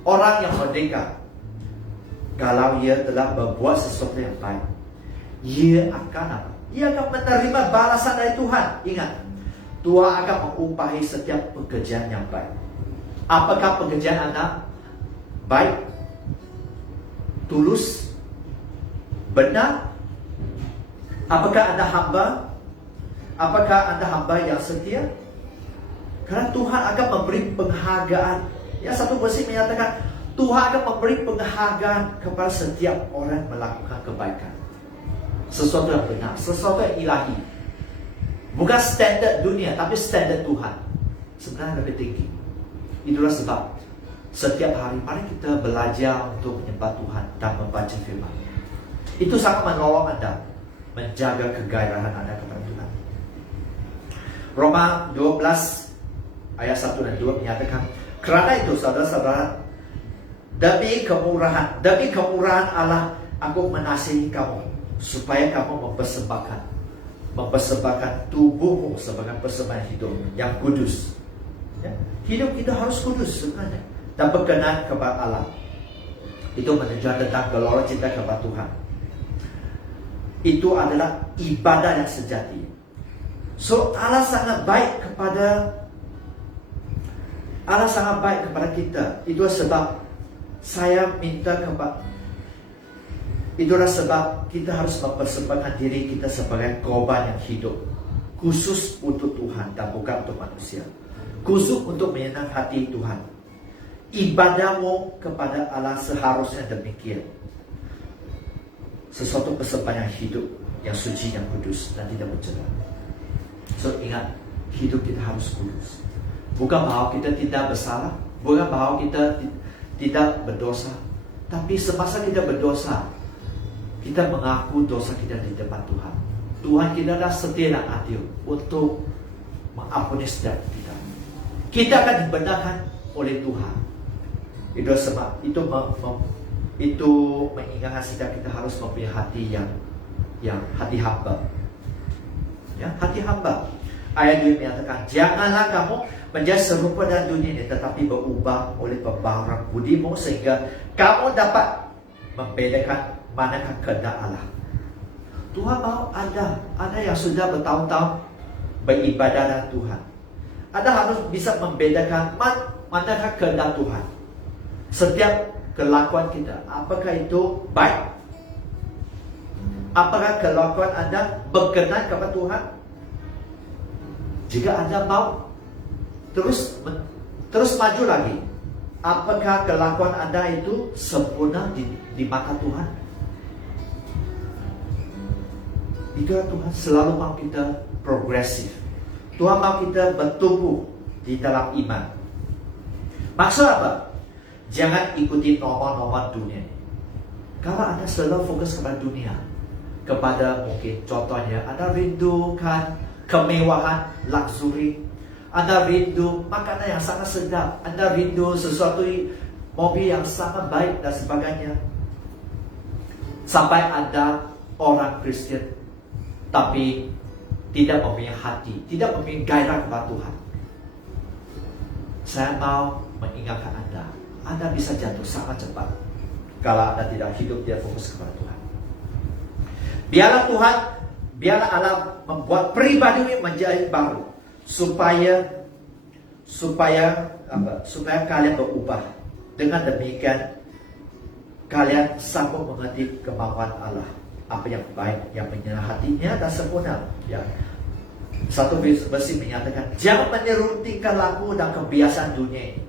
orang yang merdeka, kalau ia telah berbuat sesuatu yang baik, ia akan apa? Ia akan menerima balasan dari Tuhan. Ingat, Tuhan akan mengupahi setiap pekerjaan yang baik. Apakah pekerjaan Anda baik, tulus, benar? Apakah Anda hamba? Apakah Anda hamba yang setia? Karena Tuhan akan memberi penghargaan. Ya, satu versi menyatakan Tuhan akan memberi penghargaan kepada setiap orang melakukan kebaikan. Sesuatu yang benar, sesuatu yang ilahi. Bukan standar dunia, tapi standar Tuhan. Sebenarnya lebih tinggi. Itulah sebab setiap hari mari kita belajar untuk menyembah Tuhan dan membaca firman. Itu sangat menolong Anda menjaga kegairahan Anda kepada Tuhan. Roma 12 ayat 1 dan 2 menyatakan, kerana itu saudara-saudara, demi kemurahan Allah, aku mengasihi kamu, supaya kamu mempersembahkan tubuhmu sebagai persembahan hidup yang kudus. Ya, hidup kita harus kudus sebenarnya dan berkenan kepada Allah. Itu menunjukkan tentang gelora cinta kepada Tuhan. Itu adalah ibadah yang sejati. So Allah sangat baik kepada kita. Itulah sebab saya minta kepada, itulah sebab kita harus mempersembahkan diri kita sebagai korban yang hidup, khusus untuk Tuhan dan bukan untuk manusia, khusus untuk menyenangkan hati Tuhan. Ibadahmu kepada Allah seharusnya demikian. Sesuatu persembahan yang hidup, yang suci, yang kudus dan tidak bercela. So ingat, hidup kita harus kudus. Bukan bahwa kita tidak bersalah, bukan bahwa kita tidak berdosa, tapi semasa kita berdosa, kita mengaku dosa kita di depan Tuhan. Tuhan kita adalah setia dan adil untuk mengampuni setiap kita. Kita akan dibenarkan oleh Tuhan. Itu sebab itu mengingatkan setiap kita harus mempunyai hati yang hati hamba. Ya, hati hamba. Ayat 2 menyatakan, janganlah kamu menjadi serupa dengan dunia ini, tetapi berubah oleh pembaharuan budimu sehingga kamu dapat membedakan manakah kehendak Allah. Tuhan mahu Anda yang sudah bertahun-tahun beribadah dengan Tuhan, Anda harus bisa membedakan manakah kehendak Tuhan. Setiap kelakuan kita, apakah itu baik? Apakah kelakuan Anda berkenan kepada Tuhan? Jika Anda mau terus maju lagi, apakah kelakuan Anda itu sempurna di mata Tuhan? Itulah Tuhan selalu mau kita progresif. Tuhan mau kita bertumbuh di dalam iman. Maksud apa? Jangan ikuti norma-norma dunia. Kalau Anda selalu fokus kepada dunia, kepada mungkin contohnya Anda rindukan kemewahan, luxury, Anda rindu makanan yang sangat sedap, Anda rindu sesuatu mobil yang sangat baik dan sebagainya. Sampai Anda orang Kristen tapi tidak mempunyai hati, tidak mempunyai gairah kepada Tuhan. Saya mau mengingatkan Anda bisa jatuh sangat cepat kalau Anda tidak hidup, tidak fokus kepada Tuhan. Biarlah Allah membuat pribadi menjadi baru supaya kalian berubah. Dengan demikian kalian sanggup mengerti kemauan Allah, apa yang baik, yang menyenangkan hatinya dan sempurna. Ya. Satu versi menyatakan, jangan meniru tingkah laku dan kebiasaan dunia ini.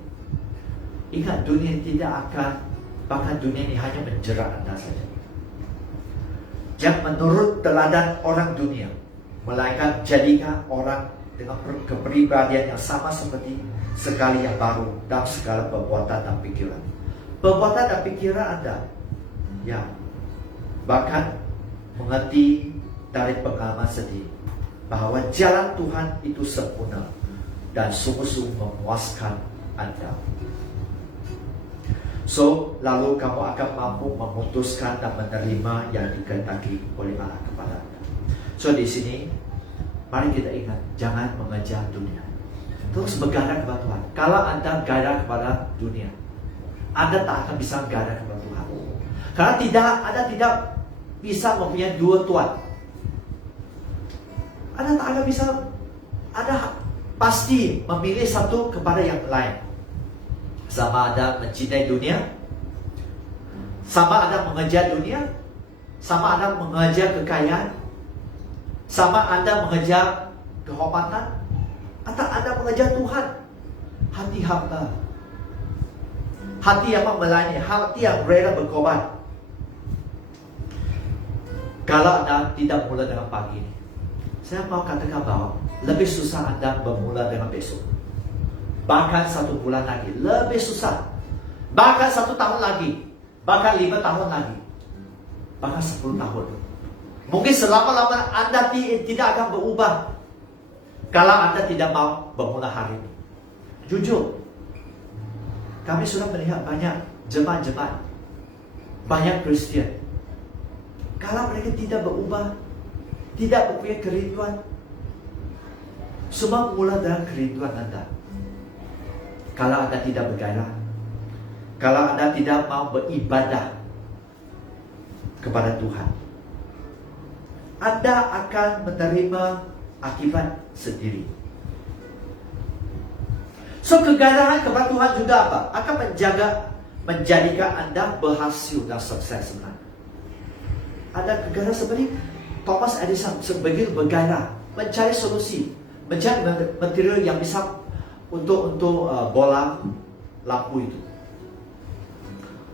Ingat, dunia tidak akan, bahkan dunia ini hanya menjerat Anda saja. Jangan menurut teladan orang dunia, melainkan jadikan orang dengan kepribadian yang sama seperti sekali yang baru dalam segala perbuatan dan pikiran. Perbuatan dan pikiran Anda, ya, bahkan mengerti dari pengalaman sendiri bahwa jalan Tuhan itu sempurna dan sungguh-sungguh memuaskan Anda. So, lalu kamu akan mampu memutuskan dan menerima yang dikehendaki oleh Allah kepada Anda. So, di sini mari kita ingat, jangan mengejar dunia. Terus bergairah kepada Tuhan. Kalau Anda gairah kepada dunia, Anda tak akan bisa gairah kepada Tuhan. Karena Anda tidak bisa mempunyai dua Tuhan. Anda tak akan bisa, Anda pasti memilih satu kepada yang lain. Sama Anda mencintai dunia, sama Anda mengejar dunia, sama Anda mengejar kekayaan, sama Anda mengejar kehormatan, atau Anda mengejar Tuhan. Hati hamba, hati yang melayani, hati yang rela berkorban. Kalau Anda tidak mula dengan pagi ini, saya mau katakan bahwa lebih susah Anda bermula dengan besok. Bahkan 1 bulan lagi, lebih susah. Bahkan 1 tahun lagi, bahkan 5 tahun lagi, bahkan 10 tahun. Mungkin selama-lama Anda tidak akan berubah kalau Anda tidak mau bermula hari ini. Jujur, kami sudah melihat banyak jemaat-jemaat, banyak Kristian, kalau mereka tidak berubah, tidak mempunyai kerinduan, semua mula dengan kerinduan Anda. Kalau Anda tidak bergairah, kalau Anda tidak mau beribadah kepada Tuhan, Anda akan menerima akibat sendiri. So, kegairahan kepada Tuhan juga apa? Akan menjadikan Anda berhasil dan sukses sebenarnya. Ada kegairahan seperti Thomas Edison, begitu bergairah, mencari solusi, mencari material yang bisa untuk bola lampu itu.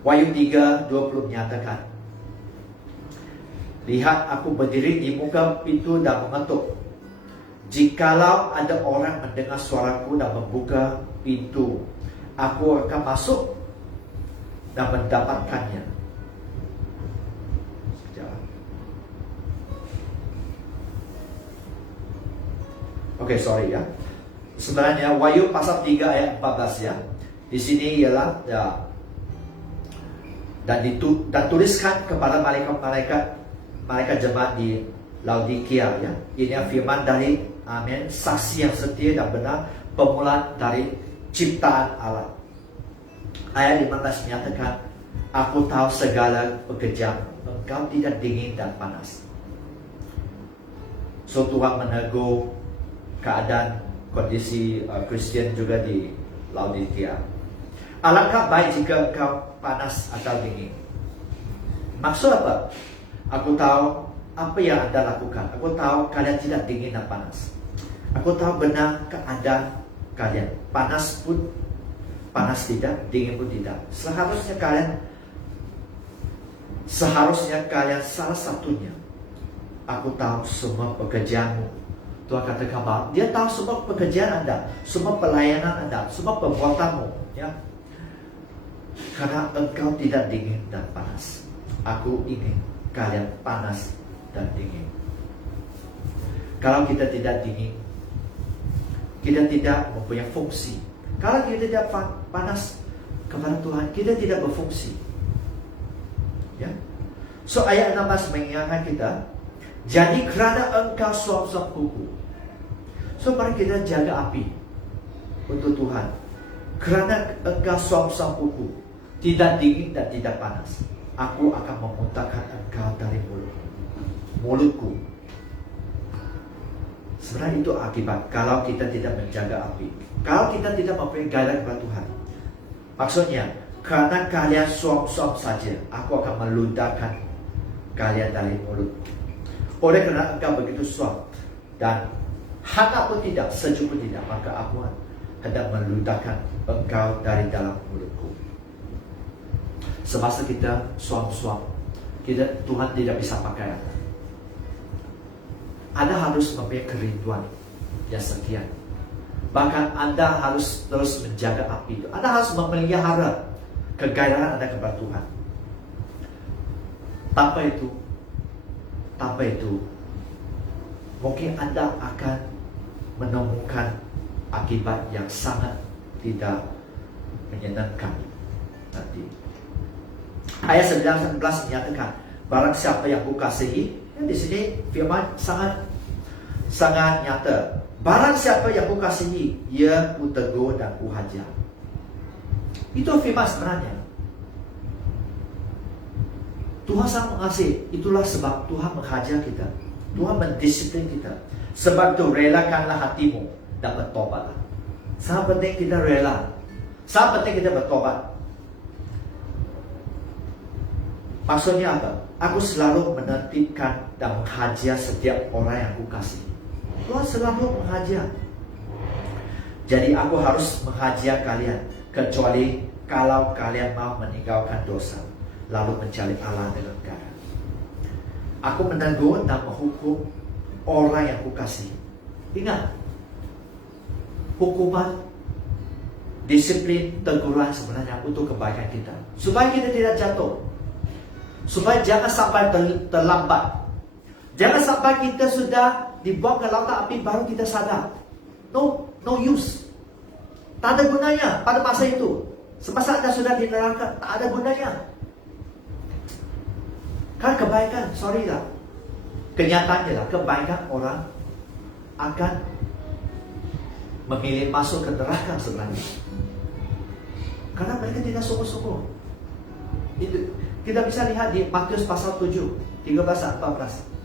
Wahyu 3:20 menyatakan, lihat, aku berdiri di muka pintu dan mengetuk. Jikalau ada orang mendengar suaraku dan membuka pintu, aku akan masuk dan mendapatkannya. Oke, sorry ya. Sebenarnya Wahyu pasal 3 ayat 14 ya. Di sini ialah ya, dan tuliskan kepada malaikat jemaat di Laodikia ya. Ini firman dari Amin, saksi yang setia dan benar, permulaan dari ciptaan Allah. Ayat 15 menyatakan, aku tahu segala pekerjaan, engkau tidak dingin dan panas. So, Tuhan menegur keadaan kondisi Kristian juga di Laodikia. Alangkah baik jika engkau panas atau dingin. Maksud apa? Aku tahu apa yang Anda lakukan. Aku tahu kalian tidak dingin dan panas. Aku tahu benar keadaan kalian. Panas pun panas tidak, dingin pun tidak. Seharusnya kalian salah satunya. Aku tahu semua pekerjaanmu. Tuhan katakan bahwa dia tahu semua pekerjaan Anda, semua pelayanan Anda, semua perbuatanmu, ya. Karena engkau tidak dingin dan panas. Aku ingin kalian panas dan dingin. Kalau kita tidak dingin, kita tidak mempunyai fungsi. Kalau kita tidak panas kepada Tuhan, kita tidak berfungsi. Ya. So, ayat 16 mengingatkan kita, jadi kerana engkau suam-suam kuku. So, mari kita jaga api untuk Tuhan. Kerana engkau suam-suam kuku, tidak dingin dan tidak panas, aku akan memuntahkan engkau dari mulutku. Sebenarnya itu akibat kalau kita tidak menjaga api. Kalau kita tidak mempunyai gairah kepada Tuhan. Maksudnya, karena kalian suam-suam saja, aku akan meludahkan kalian dari mulut. Oleh kerana engkau begitu suam dan hangat pun tidak, sejuk pun tidak, maka aku hendak meludahkan engkau dari dalam mulutku. Semasa kita suam-suam, Tuhan tidak bisa pakai Anda. Anda harus mempunyai kerinduan yang setia. Bahkan Anda harus terus menjaga api itu. Anda harus memelihara kegairahan Anda kepada Tuhan. Tanpa itu, mungkin Anda akan menemukan akibat yang sangat tidak menyenangkan nanti. Ayat 19 menyatakan, barang siapa yang kukasihi, di sini firman sangat nyata. Barang siapa yang kukasihi, ia kutegur dan kuhajar. Itu firman sebenarnya. Tuhan sangat mengasihi. Itulah sebab Tuhan menghajar kita. Tuhan mendisiplin kita. Sebab itu relakanlah hatimu dan bertobatlah. Sangat penting kita rela. Sangat penting kita bertobat. Maksudnya apa? Aku selalu menertibkan dan menghajar setiap orang yang aku kasih. Tuhan selalu menghajar. Jadi aku harus menghajar kalian, kecuali kalau kalian mau meninggalkan dosa, lalu mencari Allah dengan garam. Aku menegur dan menghukum orang yang aku kasih. Ingat, hukuman, disiplin, teguran sebenarnya untuk kebaikan kita, supaya kita tidak jatuh, supaya jangan sampai terlambat. Jangan sampai kita sudah dibuang ke lautan api baru kita sadar. No use. Tak ada gunanya pada masa itu. Semasa Anda sudah di neraka, tak ada gunanya. Kan kebaikan, sorry lah, kenyataannya lah, kebaikan orang akan memilih masuk ke neraka sebenarnya. Karena mereka tidak sungguh-sungguh. Itu kita bisa lihat di Matius pasal 7, 13-14.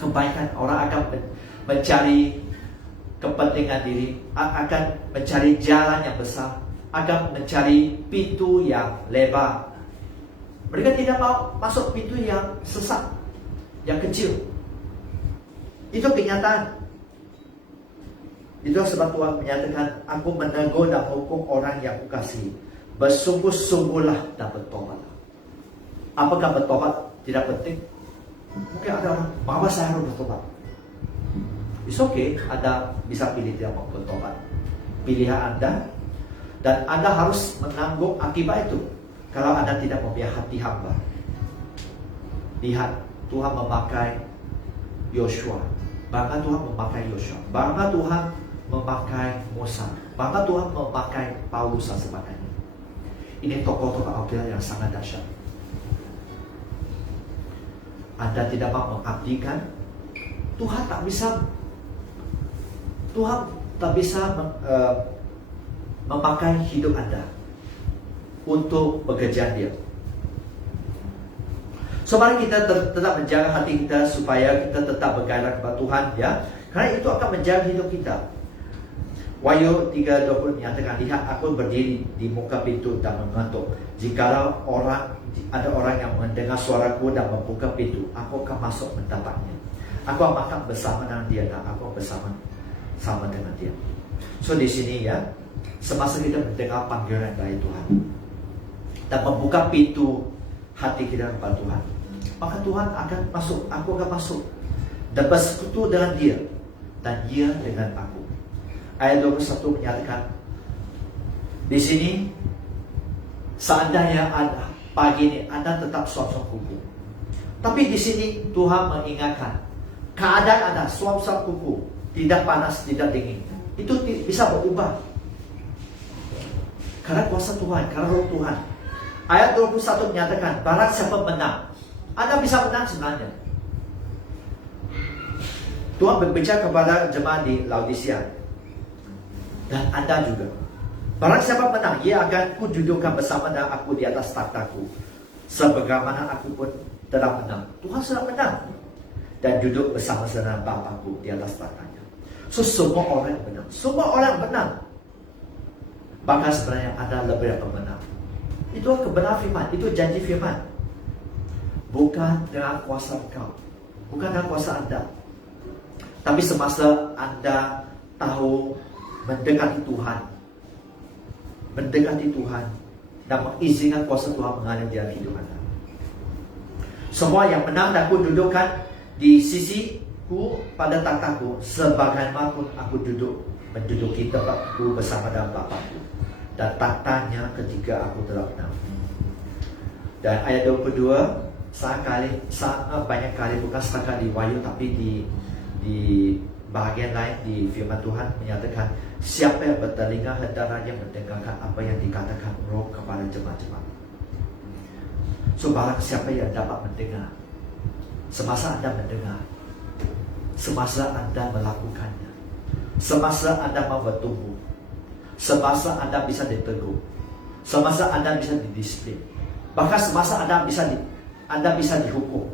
Kebaikan orang akan mencari kepentingan diri, akan mencari jalan yang besar, akan mencari pintu yang lebar. Mereka tidak mau masuk pintu yang sesat, yang kecil. Itu kenyataan. Itulah sebab Tuhan menyatakan, aku menegur dan hukum orang yang kukasihi. Bersungguh-sungguhlah dan bertobatlah. Apakah bertobat tidak penting? Mungkin ada orang, mengapa saya harus bertobat? It's okay, Anda bisa pilih tidak mau bertobat. Pilihan Anda. Dan Anda harus menanggung akibat itu. Kalau Anda tidak mempunyai hati hamba. Lihat, Tuhan memakai Yosua. Bangga Tuhan memakai Yosua. Bangga Tuhan memakai Musa. Bangga Tuhan memakai Paulus dan sebagainya. Ini tokoh-tokoh Alkitab yang sangat dahsyat. Anda tidak mau mengabdikan, Tuhan tak bisa memakai hidup Anda untuk pekerjaan Dia. So mari kita tetap menjaga hati kita supaya kita tetap bergairah kepada Tuhan, ya. Karena itu akan menjaga hidup kita. Wahyu 3:20 menyatakan, lihat aku berdiri di muka pintu dan mengetuk. Jikalau ada orang yang mendengar suaraku dan membuka pintu, aku akan masuk mendapatnya. Aku akan makan bersama dengan dia dan aku bersama dengan dia. So di sini, ya, semasa kita mendengar panggilan dari Tuhan dan membuka pintu hati kita kepada Tuhan, maka Tuhan akan masuk. Aku akan masuk dan bersekutu dengan dia dan dia dengan aku. Ayat 21 menyatakan, di sini, seandainya ada pagi ini Anda tetap suam-suam kuku, tapi di sini Tuhan mengingatkan keadaan Anda suam-suam kuku, tidak panas, tidak dingin, itu bisa berubah karena kuasa Tuhan, karena roh Tuhan. Ayat 21 menyatakan, barang siapa menang, Anda bisa menang sebenarnya. Tuhan berbicara kepada jemaat di Laodicea dan Anda juga. Barang siapa menang, ia akan kududukkan bersama dengan aku di atas takhtaku, sebagaimana aku pun telah menang. Tuhan sudah menang dan duduk bersama-sama dengan Bapa-Ku di atas tahtanya. So semua orang menang. Semua orang menang. Bahkan sebenarnya Anda lebih dari pemenang. Itu kebenaran firman, itu janji firman. Bukan dengan kuasa engkau, bukan dengan kuasa Anda, Tapi semasa Anda tahu mendekati Tuhan, dan mengizinkan kuasa Tuhan mengalir di dalam hidup Anda. Semua yang menang dan aku dudukkan di sisiku pada takhtaku, sebagaimana pun aku menduduki tempatku bersama dengan Bapa-Ku, dan tahtanya ketika aku telah menang. Dan ayat 22, sangat banyak kali, bukan setakat di Wahyu, tapi di bahagian lain di firman Tuhan menyatakan, siapa yang bertelinga hendaklah mendengarkan apa yang dikatakan Roh kepada jemaat-jemaat. So, barang siapa yang dapat mendengar, semasa Anda mendengar, semasa Anda melakukannya, semasa Anda mau bertumbuh, semasa Anda bisa ditegur, semasa Anda bisa didisiplin, bahkan semasa Anda bisa dihukum,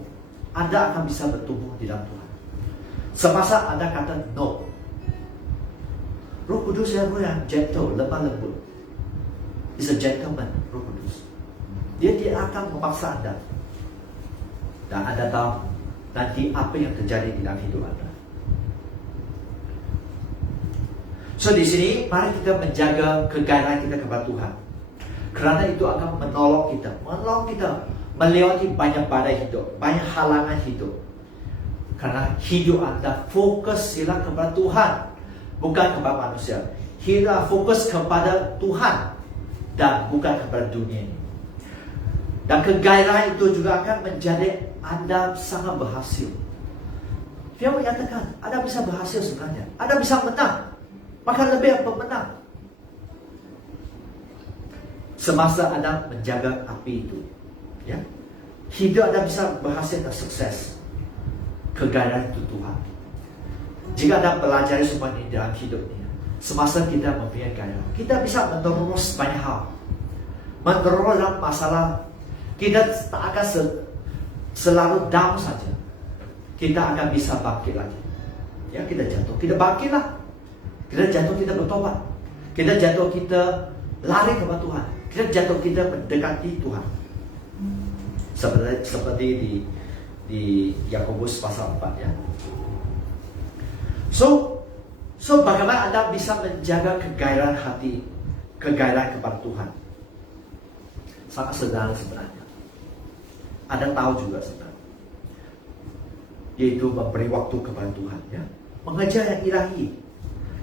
Anda akan bisa bertumbuh di dalam Tuhan. Semasa Anda kata no, Roh Kudus yang gentle, lemah lembut, is a gentleman. Roh Kudus, dia tidak akan memaksa Anda, dan Anda tahu nanti apa yang terjadi di dalam hidup Anda. So, di sini mari kita menjaga kegairahan kita kepada Tuhan, kerana itu akan menolong kita melewati banyak badai hidup, banyak halangan hidup. Karena hidup Anda fokus sila kepada Tuhan, bukan kepada manusia. Kita fokus kepada Tuhan dan bukan kepada dunia ini. Dan kegairahan itu juga akan menjadi Anda sangat berhasil. Dia menyatakan Anda bisa berhasil sebenarnya, Anda bisa menang, bahkan lebih pemenang. Semasa Anda menjaga api itu, ya, hidup Anda bisa berhasil dan sukses. Kegairahan itu Tuhan. Jika Anda pelajari semua ini dalam hidup ini, semasa kita mempunyai gairah, kita bisa menerus banyak hal. Menerus dalam masalah, kita tak akan selalu down saja. Kita akan bisa bangkit lagi. Ya, kita jatuh, kita bangkitlah. Kita jatuh, kita bertobat. Kita jatuh, kita lari kepada Tuhan. Kita jatuh, kita mendekati Tuhan. Seperti di Yakobus pasal 4, ya. So bagaimana Anda bisa menjaga kegairahan hati, kegairahan kepada Tuhan? Sangat sederhana sebenarnya. Anda tahu juga sebenarnya, yaitu memberi waktu kepada Tuhan, ya. Mengejar yang ilahi.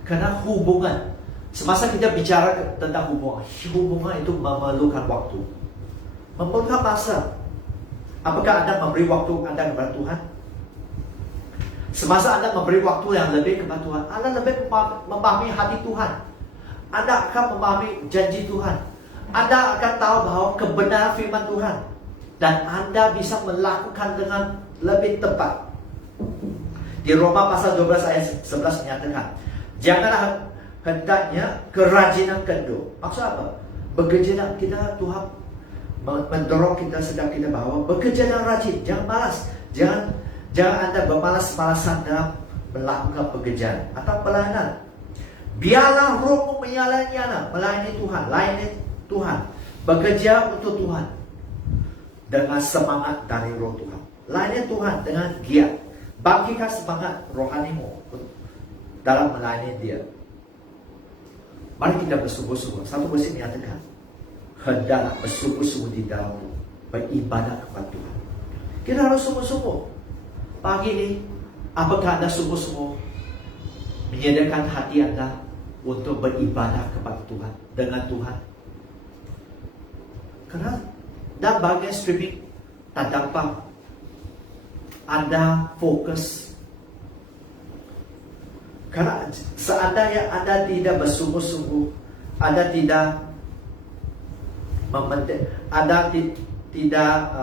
Karena hubungan, semasa kita bicara tentang hubungan itu memerlukan waktu, memerlukan masa. Apakah Anda memberi waktu Anda kepada Tuhan? Semasa Anda memberi waktu yang lebih kepada Tuhan, Anda lebih memahami hati Tuhan. Anda akan memahami janji Tuhan. Anda akan tahu bahwa kebenaran firman Tuhan, dan Anda bisa melakukan dengan lebih tepat. Di Roma pasal 12 ayat 11 menyatakan, janganlah hendaknya kerajinan kendur. Maksud apa? Bekerja kita, Tuhan mendorong kita, sedang kita bawa bekerja dan rajin, jangan malas, jangan Anda bermalas-malasan dalam melakukan pekerjaan atau pelayanan. Biarlah rohmu melayani Tuhan, bekerja untuk Tuhan dengan semangat dari roh Tuhan. Layani Tuhan dengan giat, bangkitkan semangat rohanimu dalam melayani Dia. Mari kita bersungguh-sungguh. Satu verse menyatakan, hendaklah bersungguh-sungguh di dalam beribadah kepada Tuhan. Kita harus sungguh-sungguh. Pagi ini, apakah Anda sungguh-sungguh menyediakan hati Anda untuk beribadah kepada Tuhan, dengan Tuhan? Karena dalam bagian streaming terdampak, Anda fokus. Karena seandainya Anda tidak bersungguh-sungguh, Anda tidak mau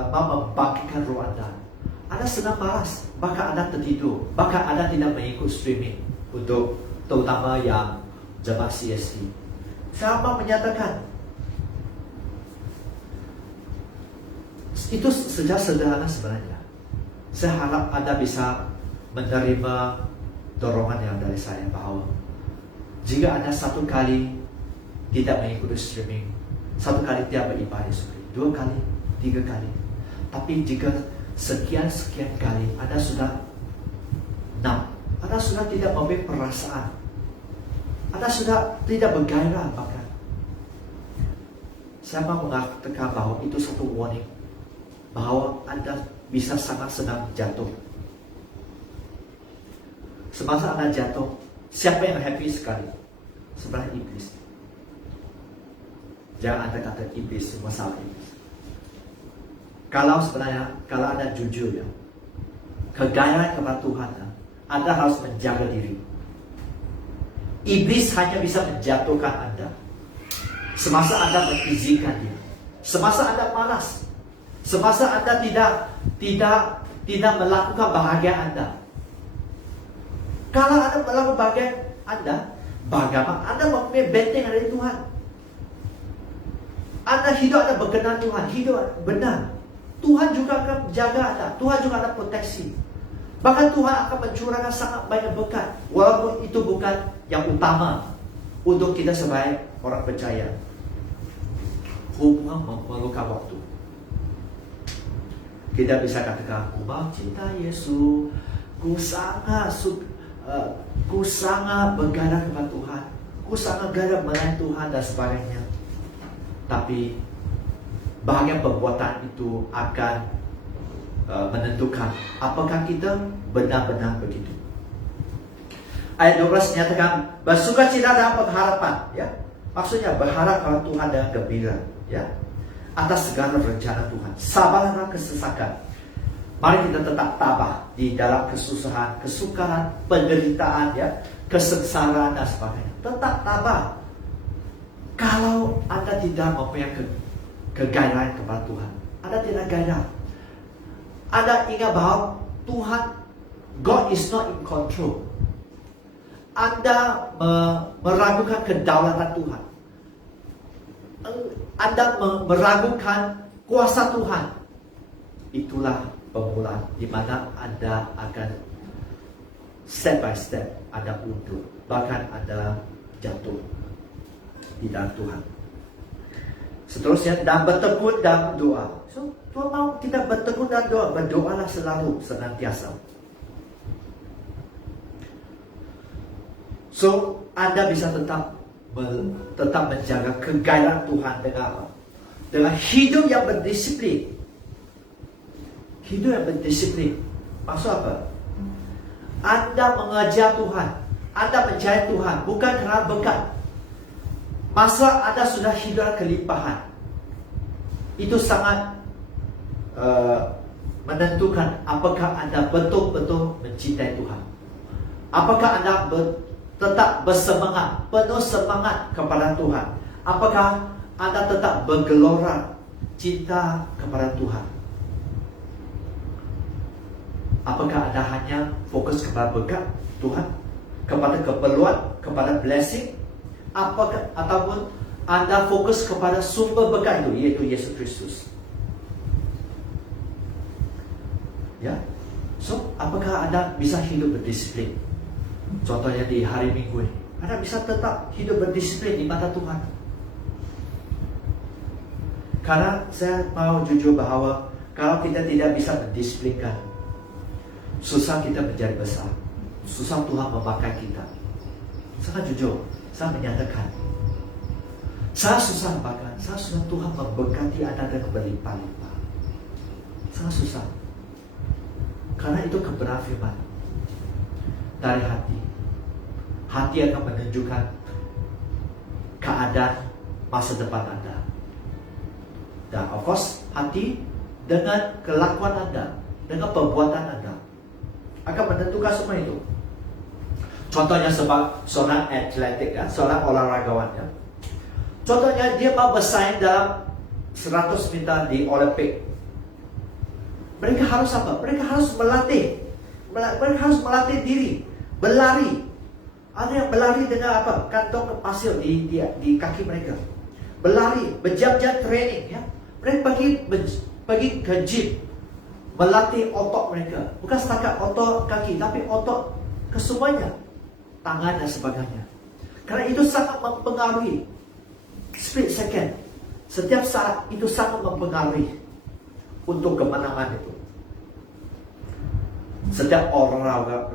membangkitkan roh Anda senang malas, bahkan Anda tertidur, bahkan Anda tidak mengikut streaming untuk terutama yang jemaat CST. Saya mau menyatakan itu sejak sederhana sebenarnya. Saya harap Anda bisa menerima dorongan yang dari saya, bahwa jika Anda satu kali tidak mengikuti streaming, satu kali tidak beribadah seperti 2 kali, 3 kali, tapi jika sekian kali Anda sudah Anda sudah tidak memiliki perasaan. Anda sudah tidak bergairah bahkan. Saya mau mengatakan bahwa itu satu warning. Bahwa Anda bisa sangat senang jatuh. Semasa Anda jatuh, siapa yang happy sekali? Sebenarnya iblis. Jangan Anda kata iblis, masalah iblis. Kalau Anda jujur ya, kegairahan kepada Tuhan, Anda harus menjaga diri. Iblis hanya bisa menjatuhkan Anda semasa Anda mengizinkan dia. Semasa Anda malas. Semasa Anda tidak melakukan bahagia Anda. Kalau Anda melakukan bahagia Anda, bagaimana Anda mempunyai benteng dari Tuhan? Anda hidup Anda berkenan Tuhan, hidup benar. Tuhan juga akan menjaga Anda. Tuhan juga akan proteksi. Bahkan Tuhan akan mencurahkan sangat banyak berkat. Walaupun itu bukan yang utama untuk kita sebagai orang percaya. Hubungan memerlukan waktu. Kita bisa katakan, aku mau cinta Yesus, ku sangat bergairah kepada Tuhan, ku sangat gairah melayani Tuhan dan sebagainya. Tapi bahagian perbuatan itu akan menentukan apakah kita benar-benar begitu. Ayat 12 menyatakan bersukacita dalam pengharapan, ya. Maksudnya berharap kepada Tuhan dengan gembira, ya, atas segala rencana Tuhan. Sabar dalam kesesakan. Mari kita tetap tabah di dalam kesusahan, kesukaran, penderitaan, ya, kesengsaraan dan sebagainya. Tetap tabah. Kalau Anda tidak mempunyai kegairahan kepada Tuhan, Anda tidak gairah. Anda ingat bahwa Tuhan, God is not in control. Anda meragukan kedaulatan Tuhan. Anda meragukan kuasa Tuhan. Itulah permulaan di mana Anda akan step by step Anda mundur, bahkan Anda jatuh di dalam Tuhan. Seterusnya, dan bertekun dalam doa. So, Tuhan mau kita bertekun dalam doa. Berdoalah selalu, senantiasa. So, Anda bisa tetap menjaga kegairahan Tuhan dengan apa? Dengan hidup yang berdisiplin. Hidup yang berdisiplin. Maksud apa? Anda mengejar Tuhan. Anda mencari Tuhan. Bukan kerana berkat. Masa Anda sudah hidup kelimpahan, itu sangat menentukan apakah Anda betul-betul mencintai Tuhan. Apakah Anda tetap bersemangat, penuh semangat kepada Tuhan. Apakah Anda tetap bergelora cinta kepada Tuhan. Apakah Anda hanya fokus kepada berkat Tuhan, kepada keperluan, kepada blessing, ataupun Anda fokus kepada sumber berkat itu, yaitu Yesus Kristus. Ya, so apakah Anda bisa hidup berdisiplin? Contohnya di hari Minggu ini, Anda bisa tetap hidup berdisiplin di mata Tuhan. Karena saya mau jujur bahwa kalau kita tidak bisa mendisiplinkan, susah kita menjadi besar, susah Tuhan memakai kita. Sangat jujur, saya menyatakan, sangat susah bahkan, sangat susah Tuhan memberkati Anda dengan berlimpah-limpah. Sangat susah. Karena itu kebenaran firman dari hati. Hati akan menunjukkan keadaan masa depan Anda. Dan of course, hati dengan kelakuan Anda, dengan perbuatan Anda akan menentukan semua itu. Contohnya seorang atletik, ya, seorang olahragawan, ya. Contohnya dia mau bersaing dalam 100 meter di Olimpik. Mereka harus apa? Mereka harus melatih. Mereka harus melatih diri, berlari. Ada yang berlari dengan apa? Kantong pasir di kaki mereka. Berlari, berjam-jam training, ya. Mereka pergi ke gym, melatih otot mereka. Bukan setakat otot kaki, tapi otot kesemuanya, tangan dan sebagainya. Karena itu sangat mempengaruhi. Split second, setiap saat itu sangat mempengaruhi untuk kemenangan itu. Setiap orang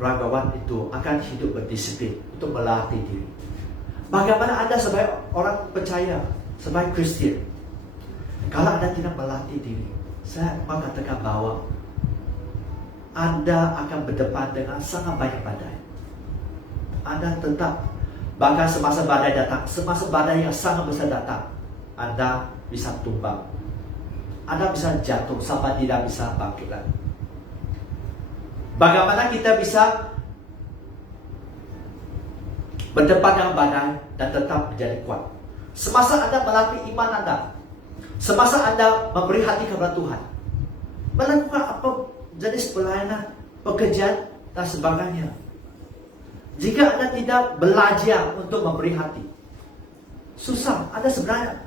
ragawan itu akan hidup berdisiplin untuk melatih diri. Bagaimana Anda sebagai orang percaya, sebagai Kristian, kalau Anda tidak melatih diri, saya mau katakan bahwa Anda akan berdepan dengan sangat banyak badai. Anda tetap, bahkan semasa badai datang, semasa badai yang sangat besar datang, Anda bisa tumbang. Anda bisa jatuh sampai tidak bisa bangkit lagi. Bagaimana kita bisa berdepan dengan badai dan tetap menjadi kuat? Semasa Anda melatih iman Anda, semasa Anda memberi hati kepada Tuhan, melakukan apa jenis pelayanan, pekerjaan, dan sebagainya. Jika Anda tidak belajar untuk memberi hati, susah. Anda sebenarnya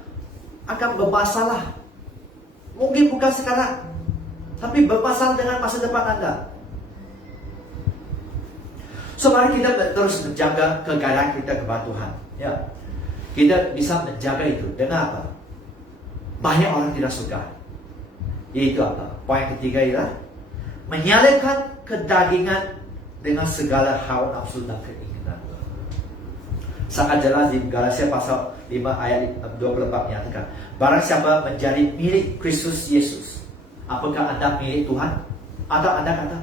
akan bermasalah. Mungkin bukan sekarang, tapi bermasalah dengan masa depan Anda. So, mari kita terus menjaga kegagalan kita kepada Tuhan. Ya, kita bisa menjaga itu dengan apa? Banyak orang tidak suka. Itu apa? Poin ketiga ialah menyalahkan kedagingan dengan segala hawa nafsu dan keinginan. Sangat jelas di Galatia pasal 5 ayat 24 menyatakan, barang siapa menjadi milik Kristus Yesus, apakah Anda milik Tuhan? Atau Anda kata,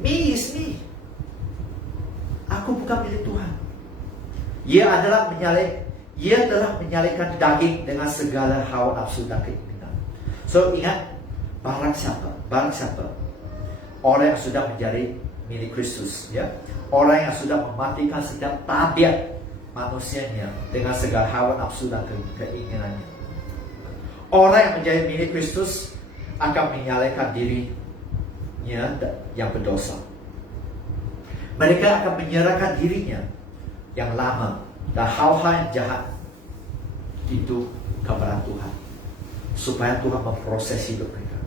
me is me, aku bukan milik Tuhan. Ia telah menyalahkan daging dengan segala hawa nafsu dan keinginan. So, ingat, barang siapa orang yang sudah menjadi milik Kristus, ya, orang yang sudah mematikan setiap tabiat manusianya dengan segala hawa nafsu dan keinginannya. Orang yang menjadi milik Kristus akan menyalahkan dirinya yang berdosa. Mereka akan menyerahkan dirinya yang lama dan hal-hal yang jahat itu kepada Tuhan, supaya Tuhan memproses hidup mereka.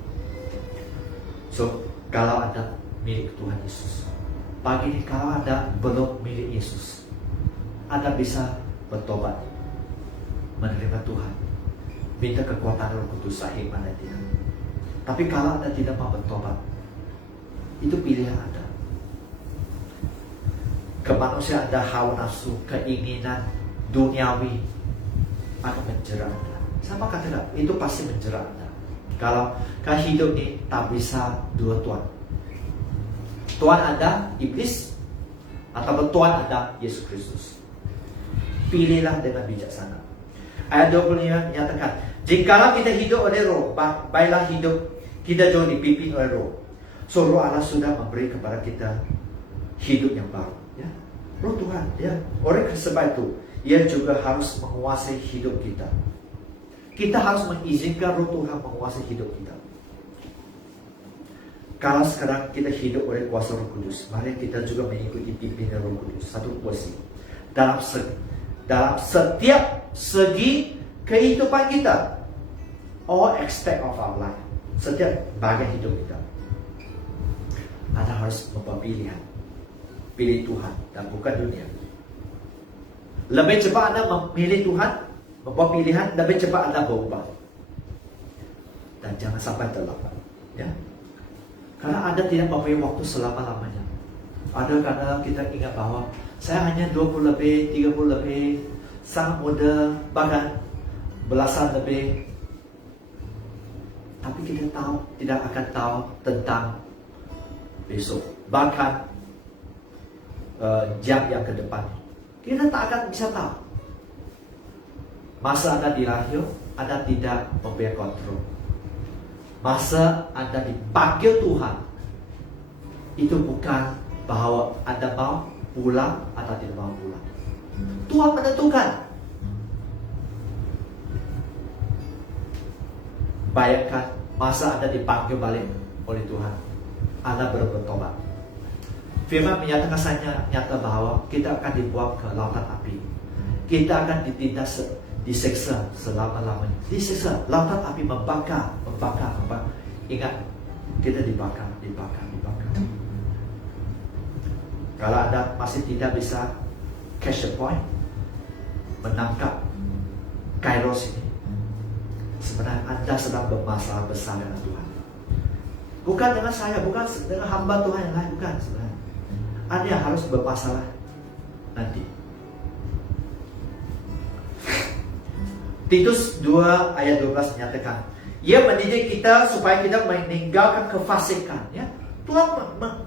So, kalau Anda milik Tuhan Yesus, pagi ini kalau Anda belum milik Yesus, Anda bisa bertobat, menerima Tuhan, minta kekuatan Roh Kudus sahih mana dia. Tapi kalau Anda tidak mau bertobat, itu pilihan Anda. Kemanusiaan Anda, hawa nafsu, keinginan duniawi akan menjerat Anda. Sama katakan, itu pasti menjerat Anda. Kalau hidup ini tak bisa dua Tuhan. Tuhan Anda iblis, atau Tuhan Anda Yesus Kristus. Pilihlah dengan bijaksana. Ayat 25 menyatakan, jikalau kita hidup oleh Roh, baiklah hidup kita jauh dipimpin oleh Roh. So, Roh Allah sudah memberi kepada kita hidup yang baru, ya. Roh Tuhan, ya. Oleh sebab itu, Ia juga harus menguasai hidup kita. Kita harus mengizinkan Roh Tuhan menguasai hidup kita. Kalau sekarang kita hidup oleh kuasa Roh Kudus, mari kita juga mengikuti pimpinan Roh Kudus. Satu kuasa dalam setiap segi kehidupan kita, all aspect of our life, setiap bagian hidup kita. Anda harus membuat pilihan, pilih Tuhan dan bukan dunia. Lebih cepat Anda memilih Tuhan, membuat pilihan, lebih cepat Anda berubah. Dan jangan sampai terlambat, ya. Karena Anda tidak mempunyai waktu selama-lamanya. Ada kadang kita ingat bahwa saya hanya 20 lebih, 30 lebih, sangat muda, bahkan belasan lebih. Tapi kita tidak akan tahu tentang besok, bahkan jam yang ke depan. Kita tak akan bisa tahu. Masa Anda dilahir, Anda tidak mempunyai kontrol. Masa Anda dipanggil Tuhan, itu bukan bahwa Anda mau pulang atau tidak mau pulang. Tuhan menentukan. Bayangkan masa Anda dipanggil balik oleh Tuhan, Anda bertobat. Firman menyatakan saya nyata bahwa kita akan dibuang ke lautan api. Kita akan disiksa selama-lamanya. Disiksa, lautan api membakar. Ingat, kita dibakar. Kalau Anda masih tidak bisa catch the point, menangkap kairos ini, sebenarnya Anda sedang bermasalah besar dengan Tuhan. Bukan dengan saya, bukan dengan hamba Tuhan yang lain, bukan sebenarnya. Anda yang harus bermasalah nanti. Titus 2 ayat 12 menyatakan, ia mendidik kita supaya kita meninggalkan kefasikan. Ya, Tuhan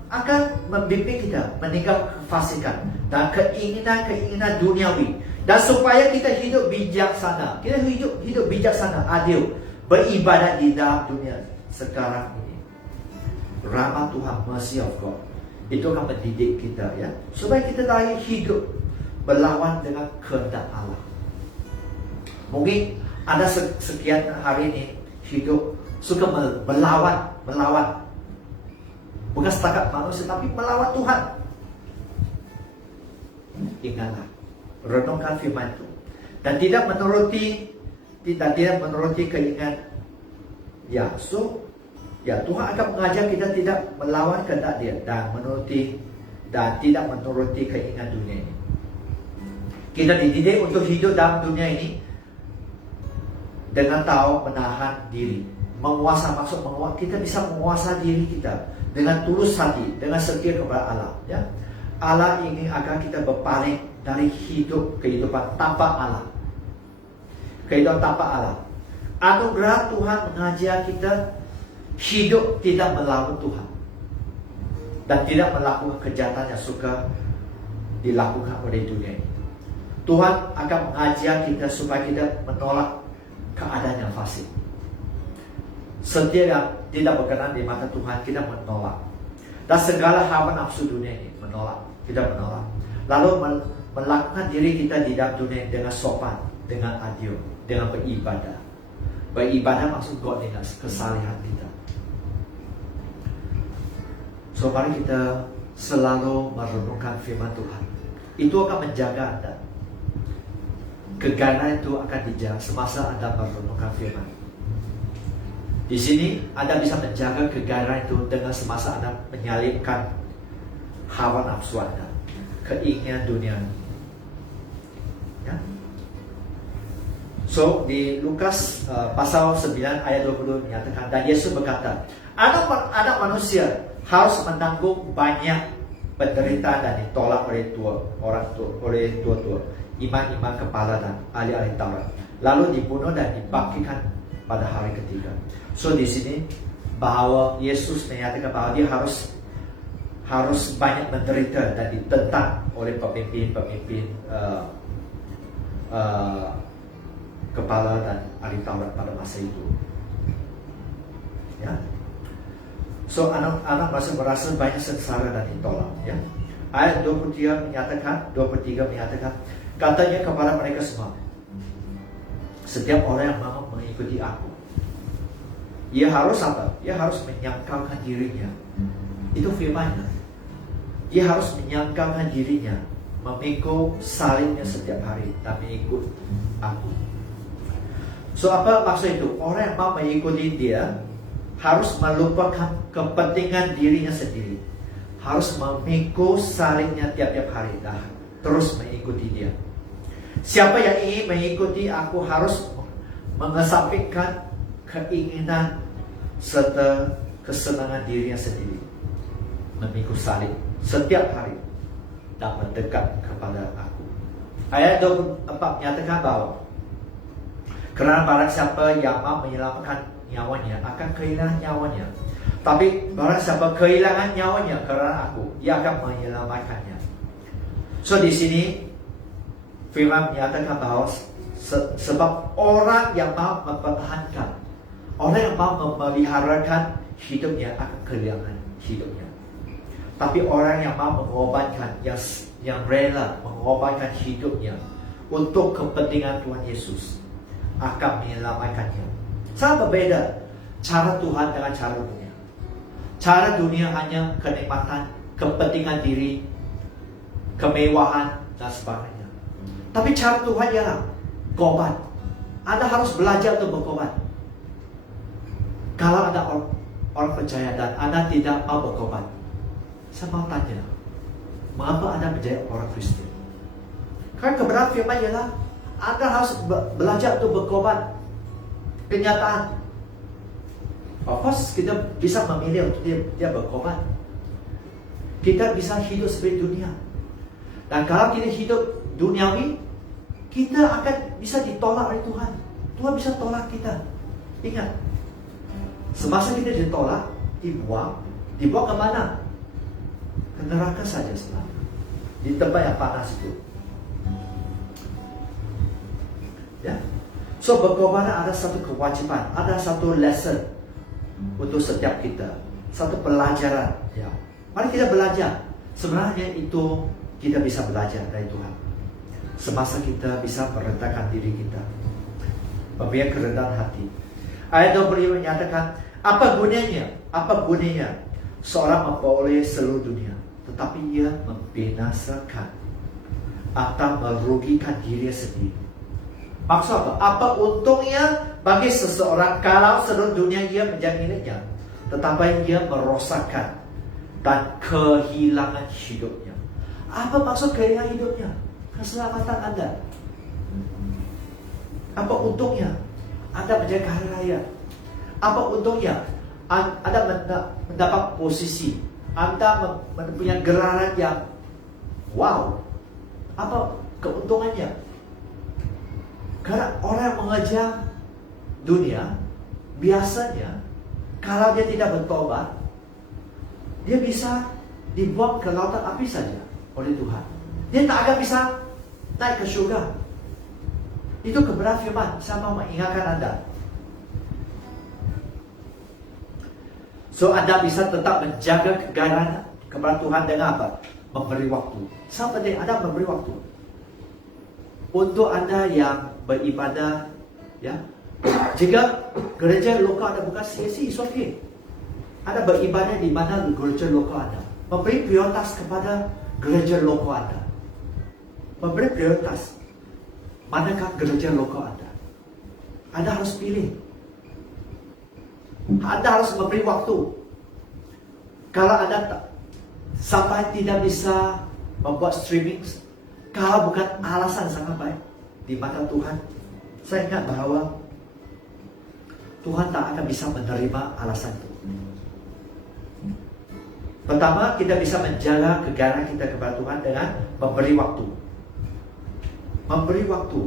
akan membimbing kita meninggalkan kefasikan dan keinginan-keinginan duniawi, dan supaya kita hidup bijaksana. Kita hidup bijaksana, adil, beribadat di dalam dunia sekarang ini. Rahmat Tuhan, mercy of God, itu akan mendidik kita, ya, supaya kita dapat hidup berlawan dengan kehendak Allah. Mungkin ada sekian hari ini hidup suka melawan, bukan setakat manusia, tapi melawan Tuhan. Ingatlah, renungkan firman itu, dan tidak menuruti keinginan. Ya, Tuhan akan mengajar kita tidak melawan kehendak Dia dan tidak menuruti keinginan dunia ini. Kita dididik untuk hidup dalam dunia ini dengan tahu menahan diri, kita bisa menguasai diri kita dengan tulus hati, dengan setia kepada Allah. Ya, Allah ingin agar kita berpaling dari kehidupan tanpa Allah. Kehidupan tanpa Allah. Anugerah Tuhan mengajar kita hidup tidak melawan Tuhan dan tidak melakukan kejahatan yang suka dilakukan oleh dunia ini. Tuhan akan mengajar kita supaya kita menolak keadaan yang fasik. Setiap yang tidak berkenan di mata Tuhan kita menolak, dan segala hawa nafsu dunia ini kita menolak. Lalu melakukan diri kita di dalam dunia dengan sopan, dengan adil, dengan beribadah. Beribadah maksud God dengan kesalehan kita. So mari kita selalu merenungkan firman Tuhan. Itu akan menjaga Anda. Kegairahan itu akan dijaga semasa Anda merenungkan firman. Di sini Anda bisa menjaga kegairahan itu dengan semasa Anda menyalipkan hawa nafsu Anda, keinginan dunia. Ya. So di Lukas pasal 9 ayat 22 menyatakan, dan Yesus berkata, anak manusia harus menanggung banyak penderitaan dan ditolak oleh tua-tua, imam-imam kepala dan ahli-ahli Taurat, lalu dibunuh dan dibangkitkan pada hari ketiga. So di sini bahwa Yesus menyatakan bahwa dia harus banyak menderita dan ditentang oleh pemimpin kepala dan ahli Taurat pada masa itu. Ya. So anak masih merasa banyak sengsara dan ditolak. Ya. Ayat 23 menyatakan, katanya kepada mereka semua, setiap orang yang mau mengikuti aku, ia harus apa? Ia harus menyangkalkan dirinya. Itu firmannya. Ia harus menyangkalkan dirinya, memikul salibnya setiap hari dan mengikut aku. So apa maksud itu? Orang yang mau mengikuti dia harus melupakan kepentingan dirinya sendiri, harus memikul salibnya tiap-tiap hari dan terus mengikuti dia. Siapa yang ingin mengikuti aku harus mengesampingkan keinginan serta kesenangan dirinya sendiri, memikul salib setiap hari dan mendekat kepada aku. Ayat 24 menyatakan bahwa kerana barang siapa yang mau menyelamatkan nyawanya akan kehilangan nyawanya, tapi barang siapa kehilangan nyawanya kerana aku, ia akan menyelamatkannya. So di sini firman menyatakan bahwa sebab orang yang mau mempertahankan, orang yang mau memeliharakan hidupnya akan kehilangan hidupnya. Tapi orang yang mau mengorbankan, yang rela mengorbankan hidupnya untuk kepentingan Tuhan Yesus akan menyelamatkannya. Sangat berbeda cara Tuhan dengan cara dunia. Cara dunia hanya kenikmatan, kepentingan diri, kemewahan dan sebagainya. Tapi cara Tuhan ialah korban. Anda harus belajar untuk berkorban. Kalau Anda orang percaya dan Anda tidak mau berkorban, saya mau tanya, mengapa Anda menjadi orang Kristen? Karena kebenaran firman ialah Anda harus belajar untuk berkorban. Kenyataan Of course, kita bisa memilih untuk dia berkorban. Kita bisa hidup seperti dunia. Dan kalau kita hidup duniawi, kita akan bisa ditolak oleh Tuhan. Tuhan bisa tolak kita. Ingat, semasa kita ditolak, dibuang ke mana? Ke neraka saja sebenarnya. Di tempat yang panas itu. Ya. So berkorban ada satu kewajiban, ada satu lesson untuk setiap kita, satu pelajaran. Ya. Mari kita belajar. Sebenarnya itu kita bisa belajar dari Tuhan. Semasa kita bisa merendahkan diri kita, mempunyai kerendahan hati. Ayat 25 menyatakan, apa gunanya seorang memperoleh seluruh dunia, tetapi ia membinasakan atau merugikan dirinya sendiri. Maksud apa? Apa untungnya bagi seseorang kalau seluruh dunia ia menjadi miliknya, tetapi ia merosakkan dan kehilangan hidupnya. Apa maksud kehilangan hidupnya? Keselamatan Anda. Apa untungnya Anda menjadi kaya raya? Apa untungnya Anda mendapat posisi, Anda mempunyai gelaran yang wow? Apa keuntungannya? Karena orang yang mengejar dunia, biasanya kalau dia tidak bertobat, dia bisa dibuang ke lautan api saja oleh Tuhan. Dia tak akan bisa naik ke surga. Itu kebenaran firman. Saya mau mengingatkan Anda. So Anda bisa tetap menjaga kegairahan kepada Tuhan dengan apa? Memberi waktu. Sangat penting Anda memberi waktu. Untuk Anda yang beribadah, ya, jika gereja lokal Anda bukan CSC, it's okay. Anda beribadah di mana gereja lokal Anda. Memberi prioritas kepada gereja lokal Anda. Memberi prioritas. Manakah gereja lokal Anda? Anda harus pilih. Anda harus memberi waktu. Kalau Anda sampai tidak bisa membuat streaming, kalau bukan alasan sangat baik di mata Tuhan, saya ingat bahwa Tuhan tak akan bisa menerima alasan itu. Pertama, kita bisa menjaga kegairahan kita kepada Tuhan dengan memberi waktu. Memberi waktu.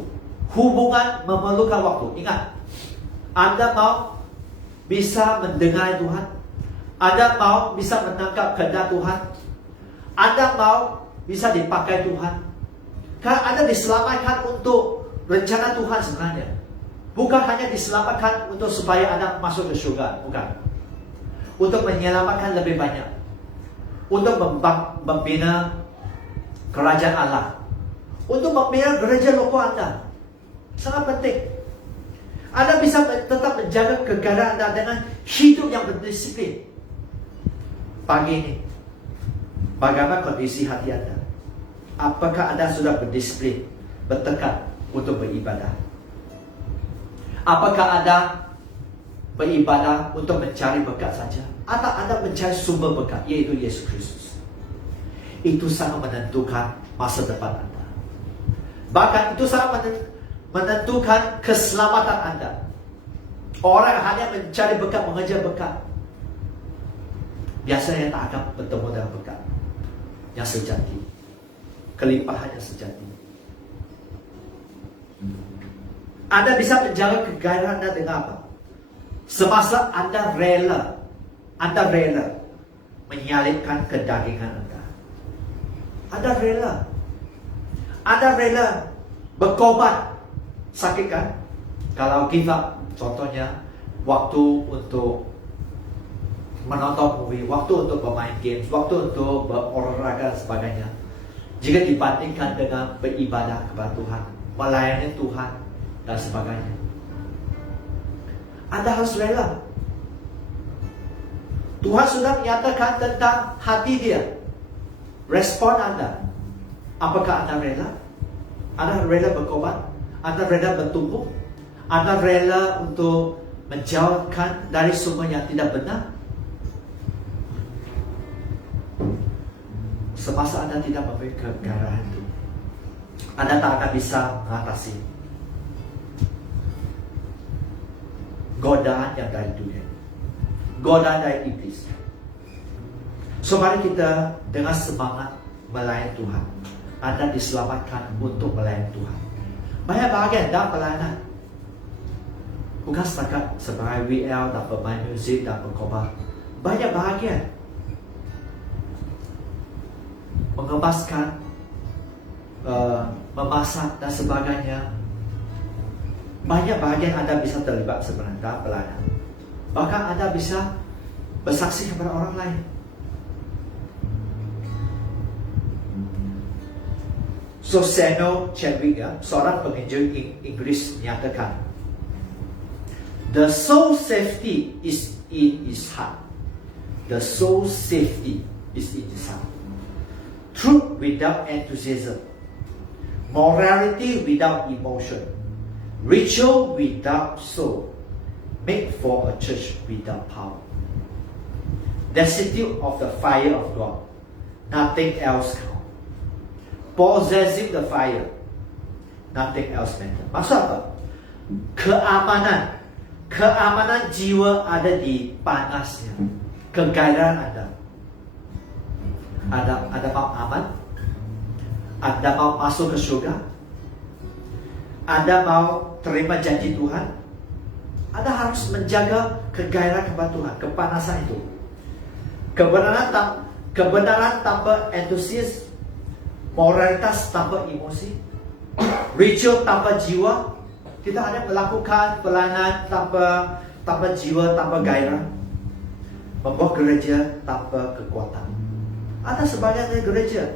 Hubungan memerlukan waktu. Ingat, Anda mau bisa mendengar Tuhan, Anda mau bisa menangkap kehendak Tuhan, Anda mau bisa dipakai Tuhan. Karena Anda diselamatkan untuk rencana Tuhan sebenarnya. Bukan hanya diselamatkan untuk supaya Anda masuk ke surga, bukan. Untuk menyelamatkan lebih banyak. Untuk membina kerajaan Allah. Untuk membina gereja lokal Anda. Sangat penting. Anda bisa tetap menjaga kegairahan Anda dengan hidup yang berdisiplin. Pagi ini, bagaimana kondisi hati Anda? Apakah Anda sudah berdisiplin, bertekad untuk beribadah? Apakah Anda beribadah untuk mencari berkat saja? Atau Anda mencari sumber berkat, yaitu Yesus Kristus? Itu sangat menentukan masa depan Anda. Bahkan itu sangat menentukan keselamatan Anda. Orang yang hanya mencari berkat, mengejar berkat, biasanya tak akan bertemu dengan berkat yang sejati, kelimpahan yang sejati. Anda bisa menjaga kegairahan Anda dengan apa? Semasa Anda rela menyalipkan kedagingan Anda. Anda rela berkorban. Sakit kan? Kalau give up, contohnya waktu untuk menonton movie, waktu untuk bermain games, waktu untuk berolahraga dan sebagainya. Jika dibandingkan dengan beribadah kepada Tuhan, melayani Tuhan dan sebagainya, Anda harus rela. Tuhan sudah menyatakan tentang hati Dia. Respon Anda, apakah Anda rela? Anda rela berkorban? Anda rela bertumbuh? Anda rela untuk menjauhkan dari semua yang tidak benar? Semasa Anda tidak memberi kegairahan itu, Anda tak akan bisa mengatasi godaan yang dari dunia. godaan dari iblis. So mari kita dengan semangat melayani Tuhan. Anda diselamatkan untuk melayani Tuhan. Banyak bahagian dalam pelayanan. Bukan setakat sebagai WL dan pemain muzik dan pengkhotbah. Banyak bahagian. Mengemaskan, memasak dan sebagainya. Banyak bahagian Anda bisa terlibat sebenarnya dalam pelayanan. Bahkan Anda bisa bersaksi kepada orang lain. So Samuel Chadwick, seorang penginjil Inggris menyatakan, the soul safety is in his heart. The soul safety is in his heart. Truth without enthusiasm, morality without emotion, ritual without soul, make for a church without power. Destitute of the fire of God, nothing else counts. Possessing the fire, nothing else matters. Maksud apa? Keamanan jiwa ada di panasnya, kegairahan Anda. Anda mau aman? Anda mau masuk ke surga? Anda mau terima janji Tuhan? Anda harus menjaga kegairahan kepada Tuhan, kepanasan itu. Kebenaran tanpa entusias, moralitas tanpa emosi, ritual tanpa jiwa. Kita hanya melakukan pelayanan tanpa jiwa, tanpa gairah. Membuat gereja tanpa kekuatan. Anda sebagai gereja,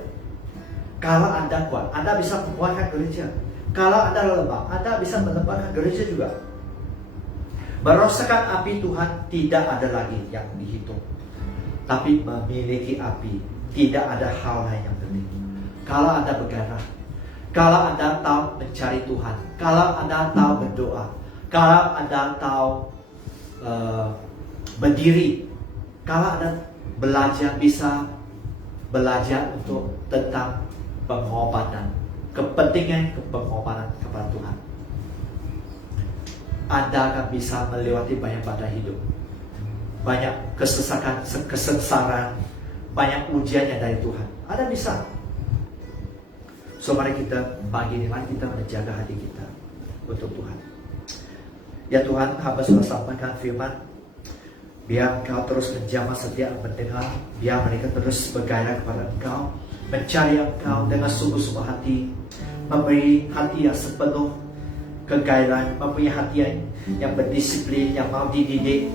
kalau Anda kuat, Anda bisa menguatkan gereja. Kalau Anda lemah, Anda bisa melemahkan gereja juga. Merosakan api Tuhan tidak ada lagi yang dihitung. Tapi memiliki api, tidak ada hal lain yang penting. Kalau Anda bergairah, kalau Anda tahu mencari Tuhan, kalau Anda tahu berdoa, kalau Anda tahu berdiri, kalau Anda bisa belajar untuk tentang pengorbanan, kepentingan pengorbanan kepada Tuhan, Anda akan bisa melewati banyak badai hidup, banyak kesengsaraan, banyak ujian yang dari Tuhan. Anda bisa. So mari kita pagi ini kita menjaga hati kita untuk Tuhan. Ya Tuhan, hamba sudah sampaikan firman. Biar Engkau terus menjamah setiap mendengar. Biar mereka terus bergairah kepada Engkau, mencari Engkau dengan sungguh-sungguh hati, memberi hati yang sepenuh kegairahan, mempunyai hati yang berdisiplin, yang mau dididik,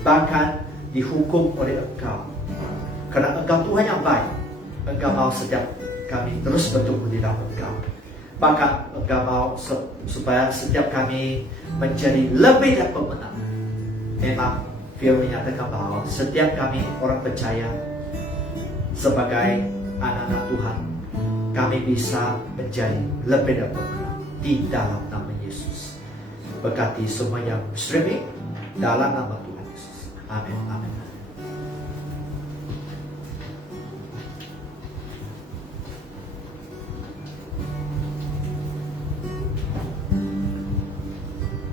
bahkan dihukum oleh Engkau. Karena Engkau Tuhan yang baik. Engkau mau setiap kami terus bertumbuh di dalam Engkau. Maka Engkau mau supaya setiap kami menjadi lebih dari pemenang. Memang firman menyatakan bahwa setiap kami orang percaya sebagai anak-anak Tuhan, kami bisa menjadi lebih dari pemenang di dalam nama Yesus. Berkati semua yang streaming dalam nama Tuhan Yesus. Amin. Amin.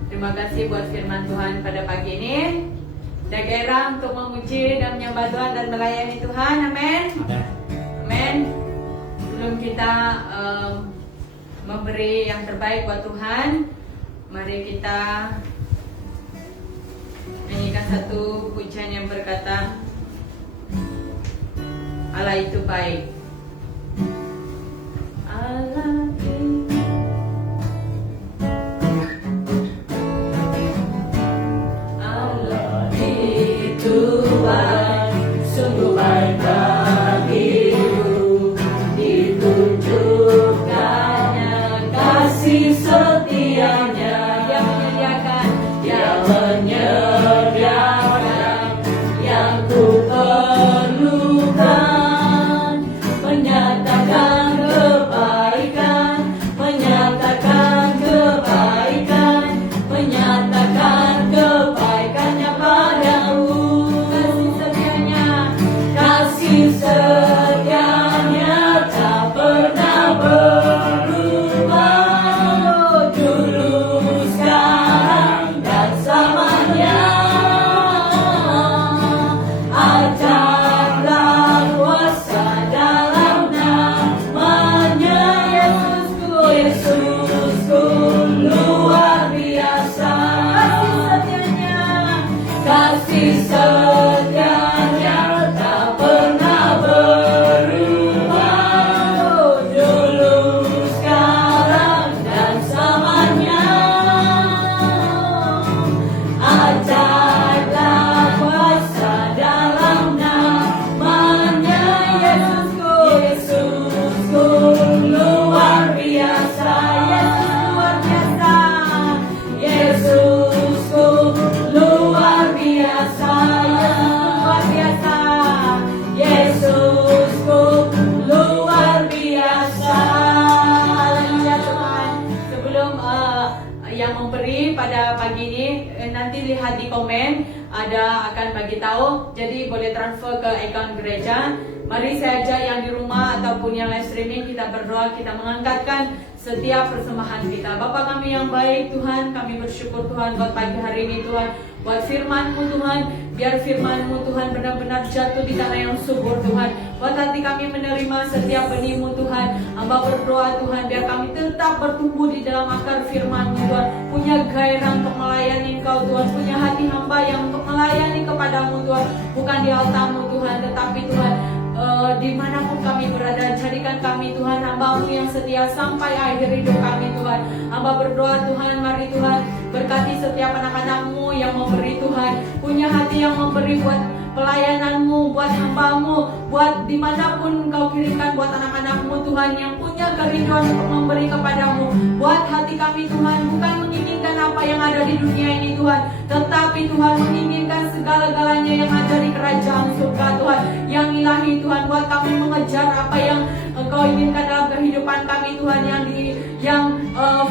Terima kasih buat firman Tuhan pada pagi ini. Dan gairah untuk memuji dan menyembah Tuhan dan melayani Tuhan. Amin. Amin. Sebelum kita memberi yang terbaik buat Tuhan, mari kita nyanyikan satu pujian yang berkata, Allah itu baik. Allah materi pada pagi ini. Nanti lihat di komen, ada akan bagi tahu. Jadi boleh transfer ke account gereja. Mari saya ajak yang di rumah ataupun yang live streaming, kita berdoa, kita mengangkatkan setiap persembahan kita. Bapa kami yang baik Tuhan, kami bersyukur Tuhan buat pagi hari ini Tuhan, buat firman-Mu Tuhan. Biar firman-Mu Tuhan benar-benar jatuh di tanah yang subur Tuhan. Buat hati kami menerima setiap benih-Mu Tuhan. Hamba berdoa Tuhan, biar kami tetap bertumbuh di dalam akar firman-Mu Tuhan. Punya gairah untuk melayani Engkau Tuhan. Punya hati hamba yang untuk melayani kepadamu Tuhan. Bukan di altar-Mu Tuhan, tetapi Tuhan, dimanapun kami berada, jadikan kami Tuhan hamba-Mu yang setia sampai akhir hidup kami Tuhan. Hamba berdoa Tuhan, mari Tuhan berkati setiap anak-anak-Mu yang memberi Tuhan, punya hati yang memberi buat pelayanan-Mu, buat hamba-Mu, buat dimanapun Engkau kirimkan buat anak-anak-Mu Tuhan, yang punya kerinduan untuk memberi kepadamu. Buat hati kami Tuhan, bukan menginginkan apa yang ada di dunia ini Tuhan, tetapi Tuhan menginginkan segala-galanya yang ada di kerajaan surga Tuhan, yang ilahi Tuhan. Buat kami mengejar apa yang Engkau inginkan dalam kehidupan kami Tuhan, yang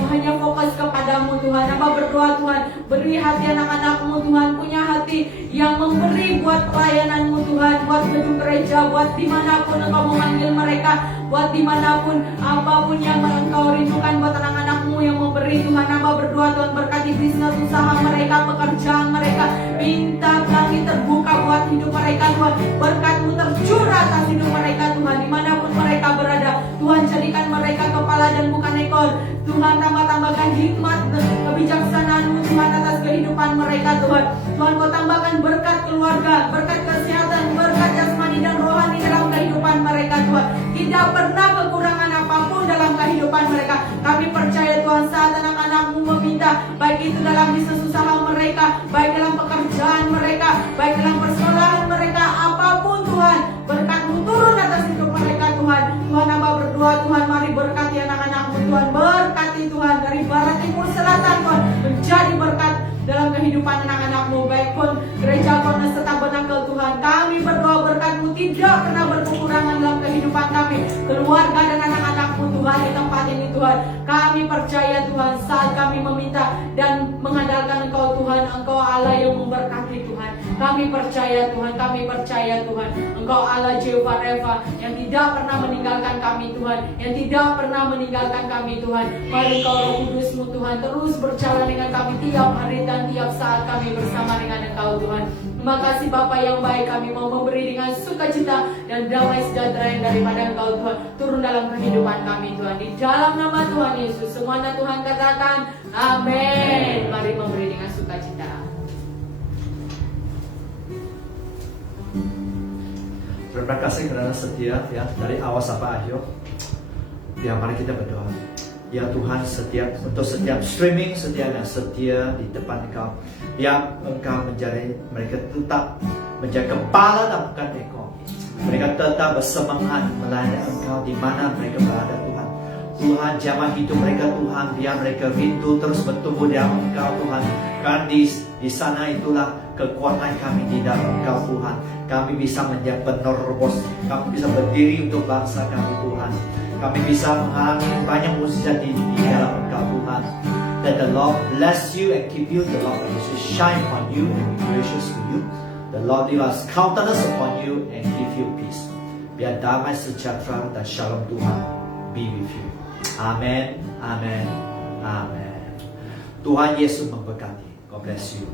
hanya fokus kepadamu Tuhan. Hamba berdoa Tuhan, beri hati anak-anak-Mu Tuhan, punya hati yang memberi buat pelayanan-Mu Tuhan, buat gedung gereja, buat dimanapun Engkau memanggil mereka, buat dimanapun apapun yang Engkau rindukan buat anak-anak-Mu yang memberi Tuhan. Hamba berdoa Tuhan, berkati bisnis usaha mereka, pekerjaan mereka, minta langit terbuka buat hidup mereka Tuhan. Berkat-Mu tercurah atas hidup mereka Tuhan, dimanapun mereka berada Tuhan. Jadikan mereka kepala dan bukan ekor Tuhan. Tambahkan hikmat kebijaksanaan-Mu Tuhan atas kehidupan mereka Tuhan. Tuhan, Kau tambahkan berkat keluarga, berkat kesehatan, berkat jasmani dan rohani dalam kehidupan mereka Tuhan. Tidak pernah kekurangan apapun dalam kehidupan mereka. Kami percaya Tuhan, saat anak-anak-Mu meminta, baik itu dalam bisnis usaha mereka, baik dalam pekerjaan mereka, baik dalam persekolahan mereka, apapun Tuhan, berkat-Mu turun atas hidup mereka Tuhan. Tuhan, hamba berdoa Tuhan, mari berkati anak-anak-Mu Tuhan, berkati Tuhan dari barat timur selatan Tuhan, menjadi berkat dalam kehidupan anak-anak-Mu, baik pun gereja Konas Tabernakel Tuhan. Kami berdoa berkat-Mu tidak pernah berkekurangan dalam kehidupan kami, keluarga dan anak-anak-Mu Tuhan di tempat ini Tuhan. Kami percaya Tuhan, saat kami meminta dan mengandalkan Engkau Tuhan, Engkau Allah yang memberkati Tuhan. Kami percaya Tuhan, kami percaya Tuhan, Engkau Allah Jehovah Rafa yang tidak pernah meninggalkan kami Tuhan, yang tidak pernah meninggalkan kami Tuhan. Mari Engkau Roh Kudus-Mu Tuhan terus berjalan dengan kami tiap hari dan tiap saat kami bersama dengan Engkau Tuhan. Terima kasih Bapa yang baik, kami mau memberi dengan sukacita dan damai sejahtera yang daripada Engkau Tuhan turun dalam kehidupan kami Tuhan. Di dalam nama Tuhan Yesus semuanya Tuhan katakan amin. Mari memberi dengan sukacita. Terima kasih karena setia ya dari awal sampai akhir. Ya, mari kita berdoa. Ya Tuhan, untuk setiap streaming setia dan setia di depan Engkau, yang Engkau menjadi mereka tetap menjadi kepala dan bukan ekor. Mereka tetap bersemangat melayani Engkau di mana mereka berada Tuhan. Tuhan, jamah hidup mereka Tuhan, biar mereka rindu terus bertumbuh di dalam Engkau Tuhan. Karena di sana itulah kekuatan kami di dalam Engkau Tuhan. Kami bisa menjadi penerobos, kami bisa berdiri untuk bangsa kami Tuhan. Kami bisa mengalami banyak mukjizat di dalam Engkau Tuhan. That the Lord bless you and keep you. The Lord will shine on you and be gracious to you. The Lord leave us countenance upon you and give you peace. Biar damai sejahtera dan shalom Tuhan be with you. Amen, amen, amen. Tuhan Yesus memberkati. God bless you.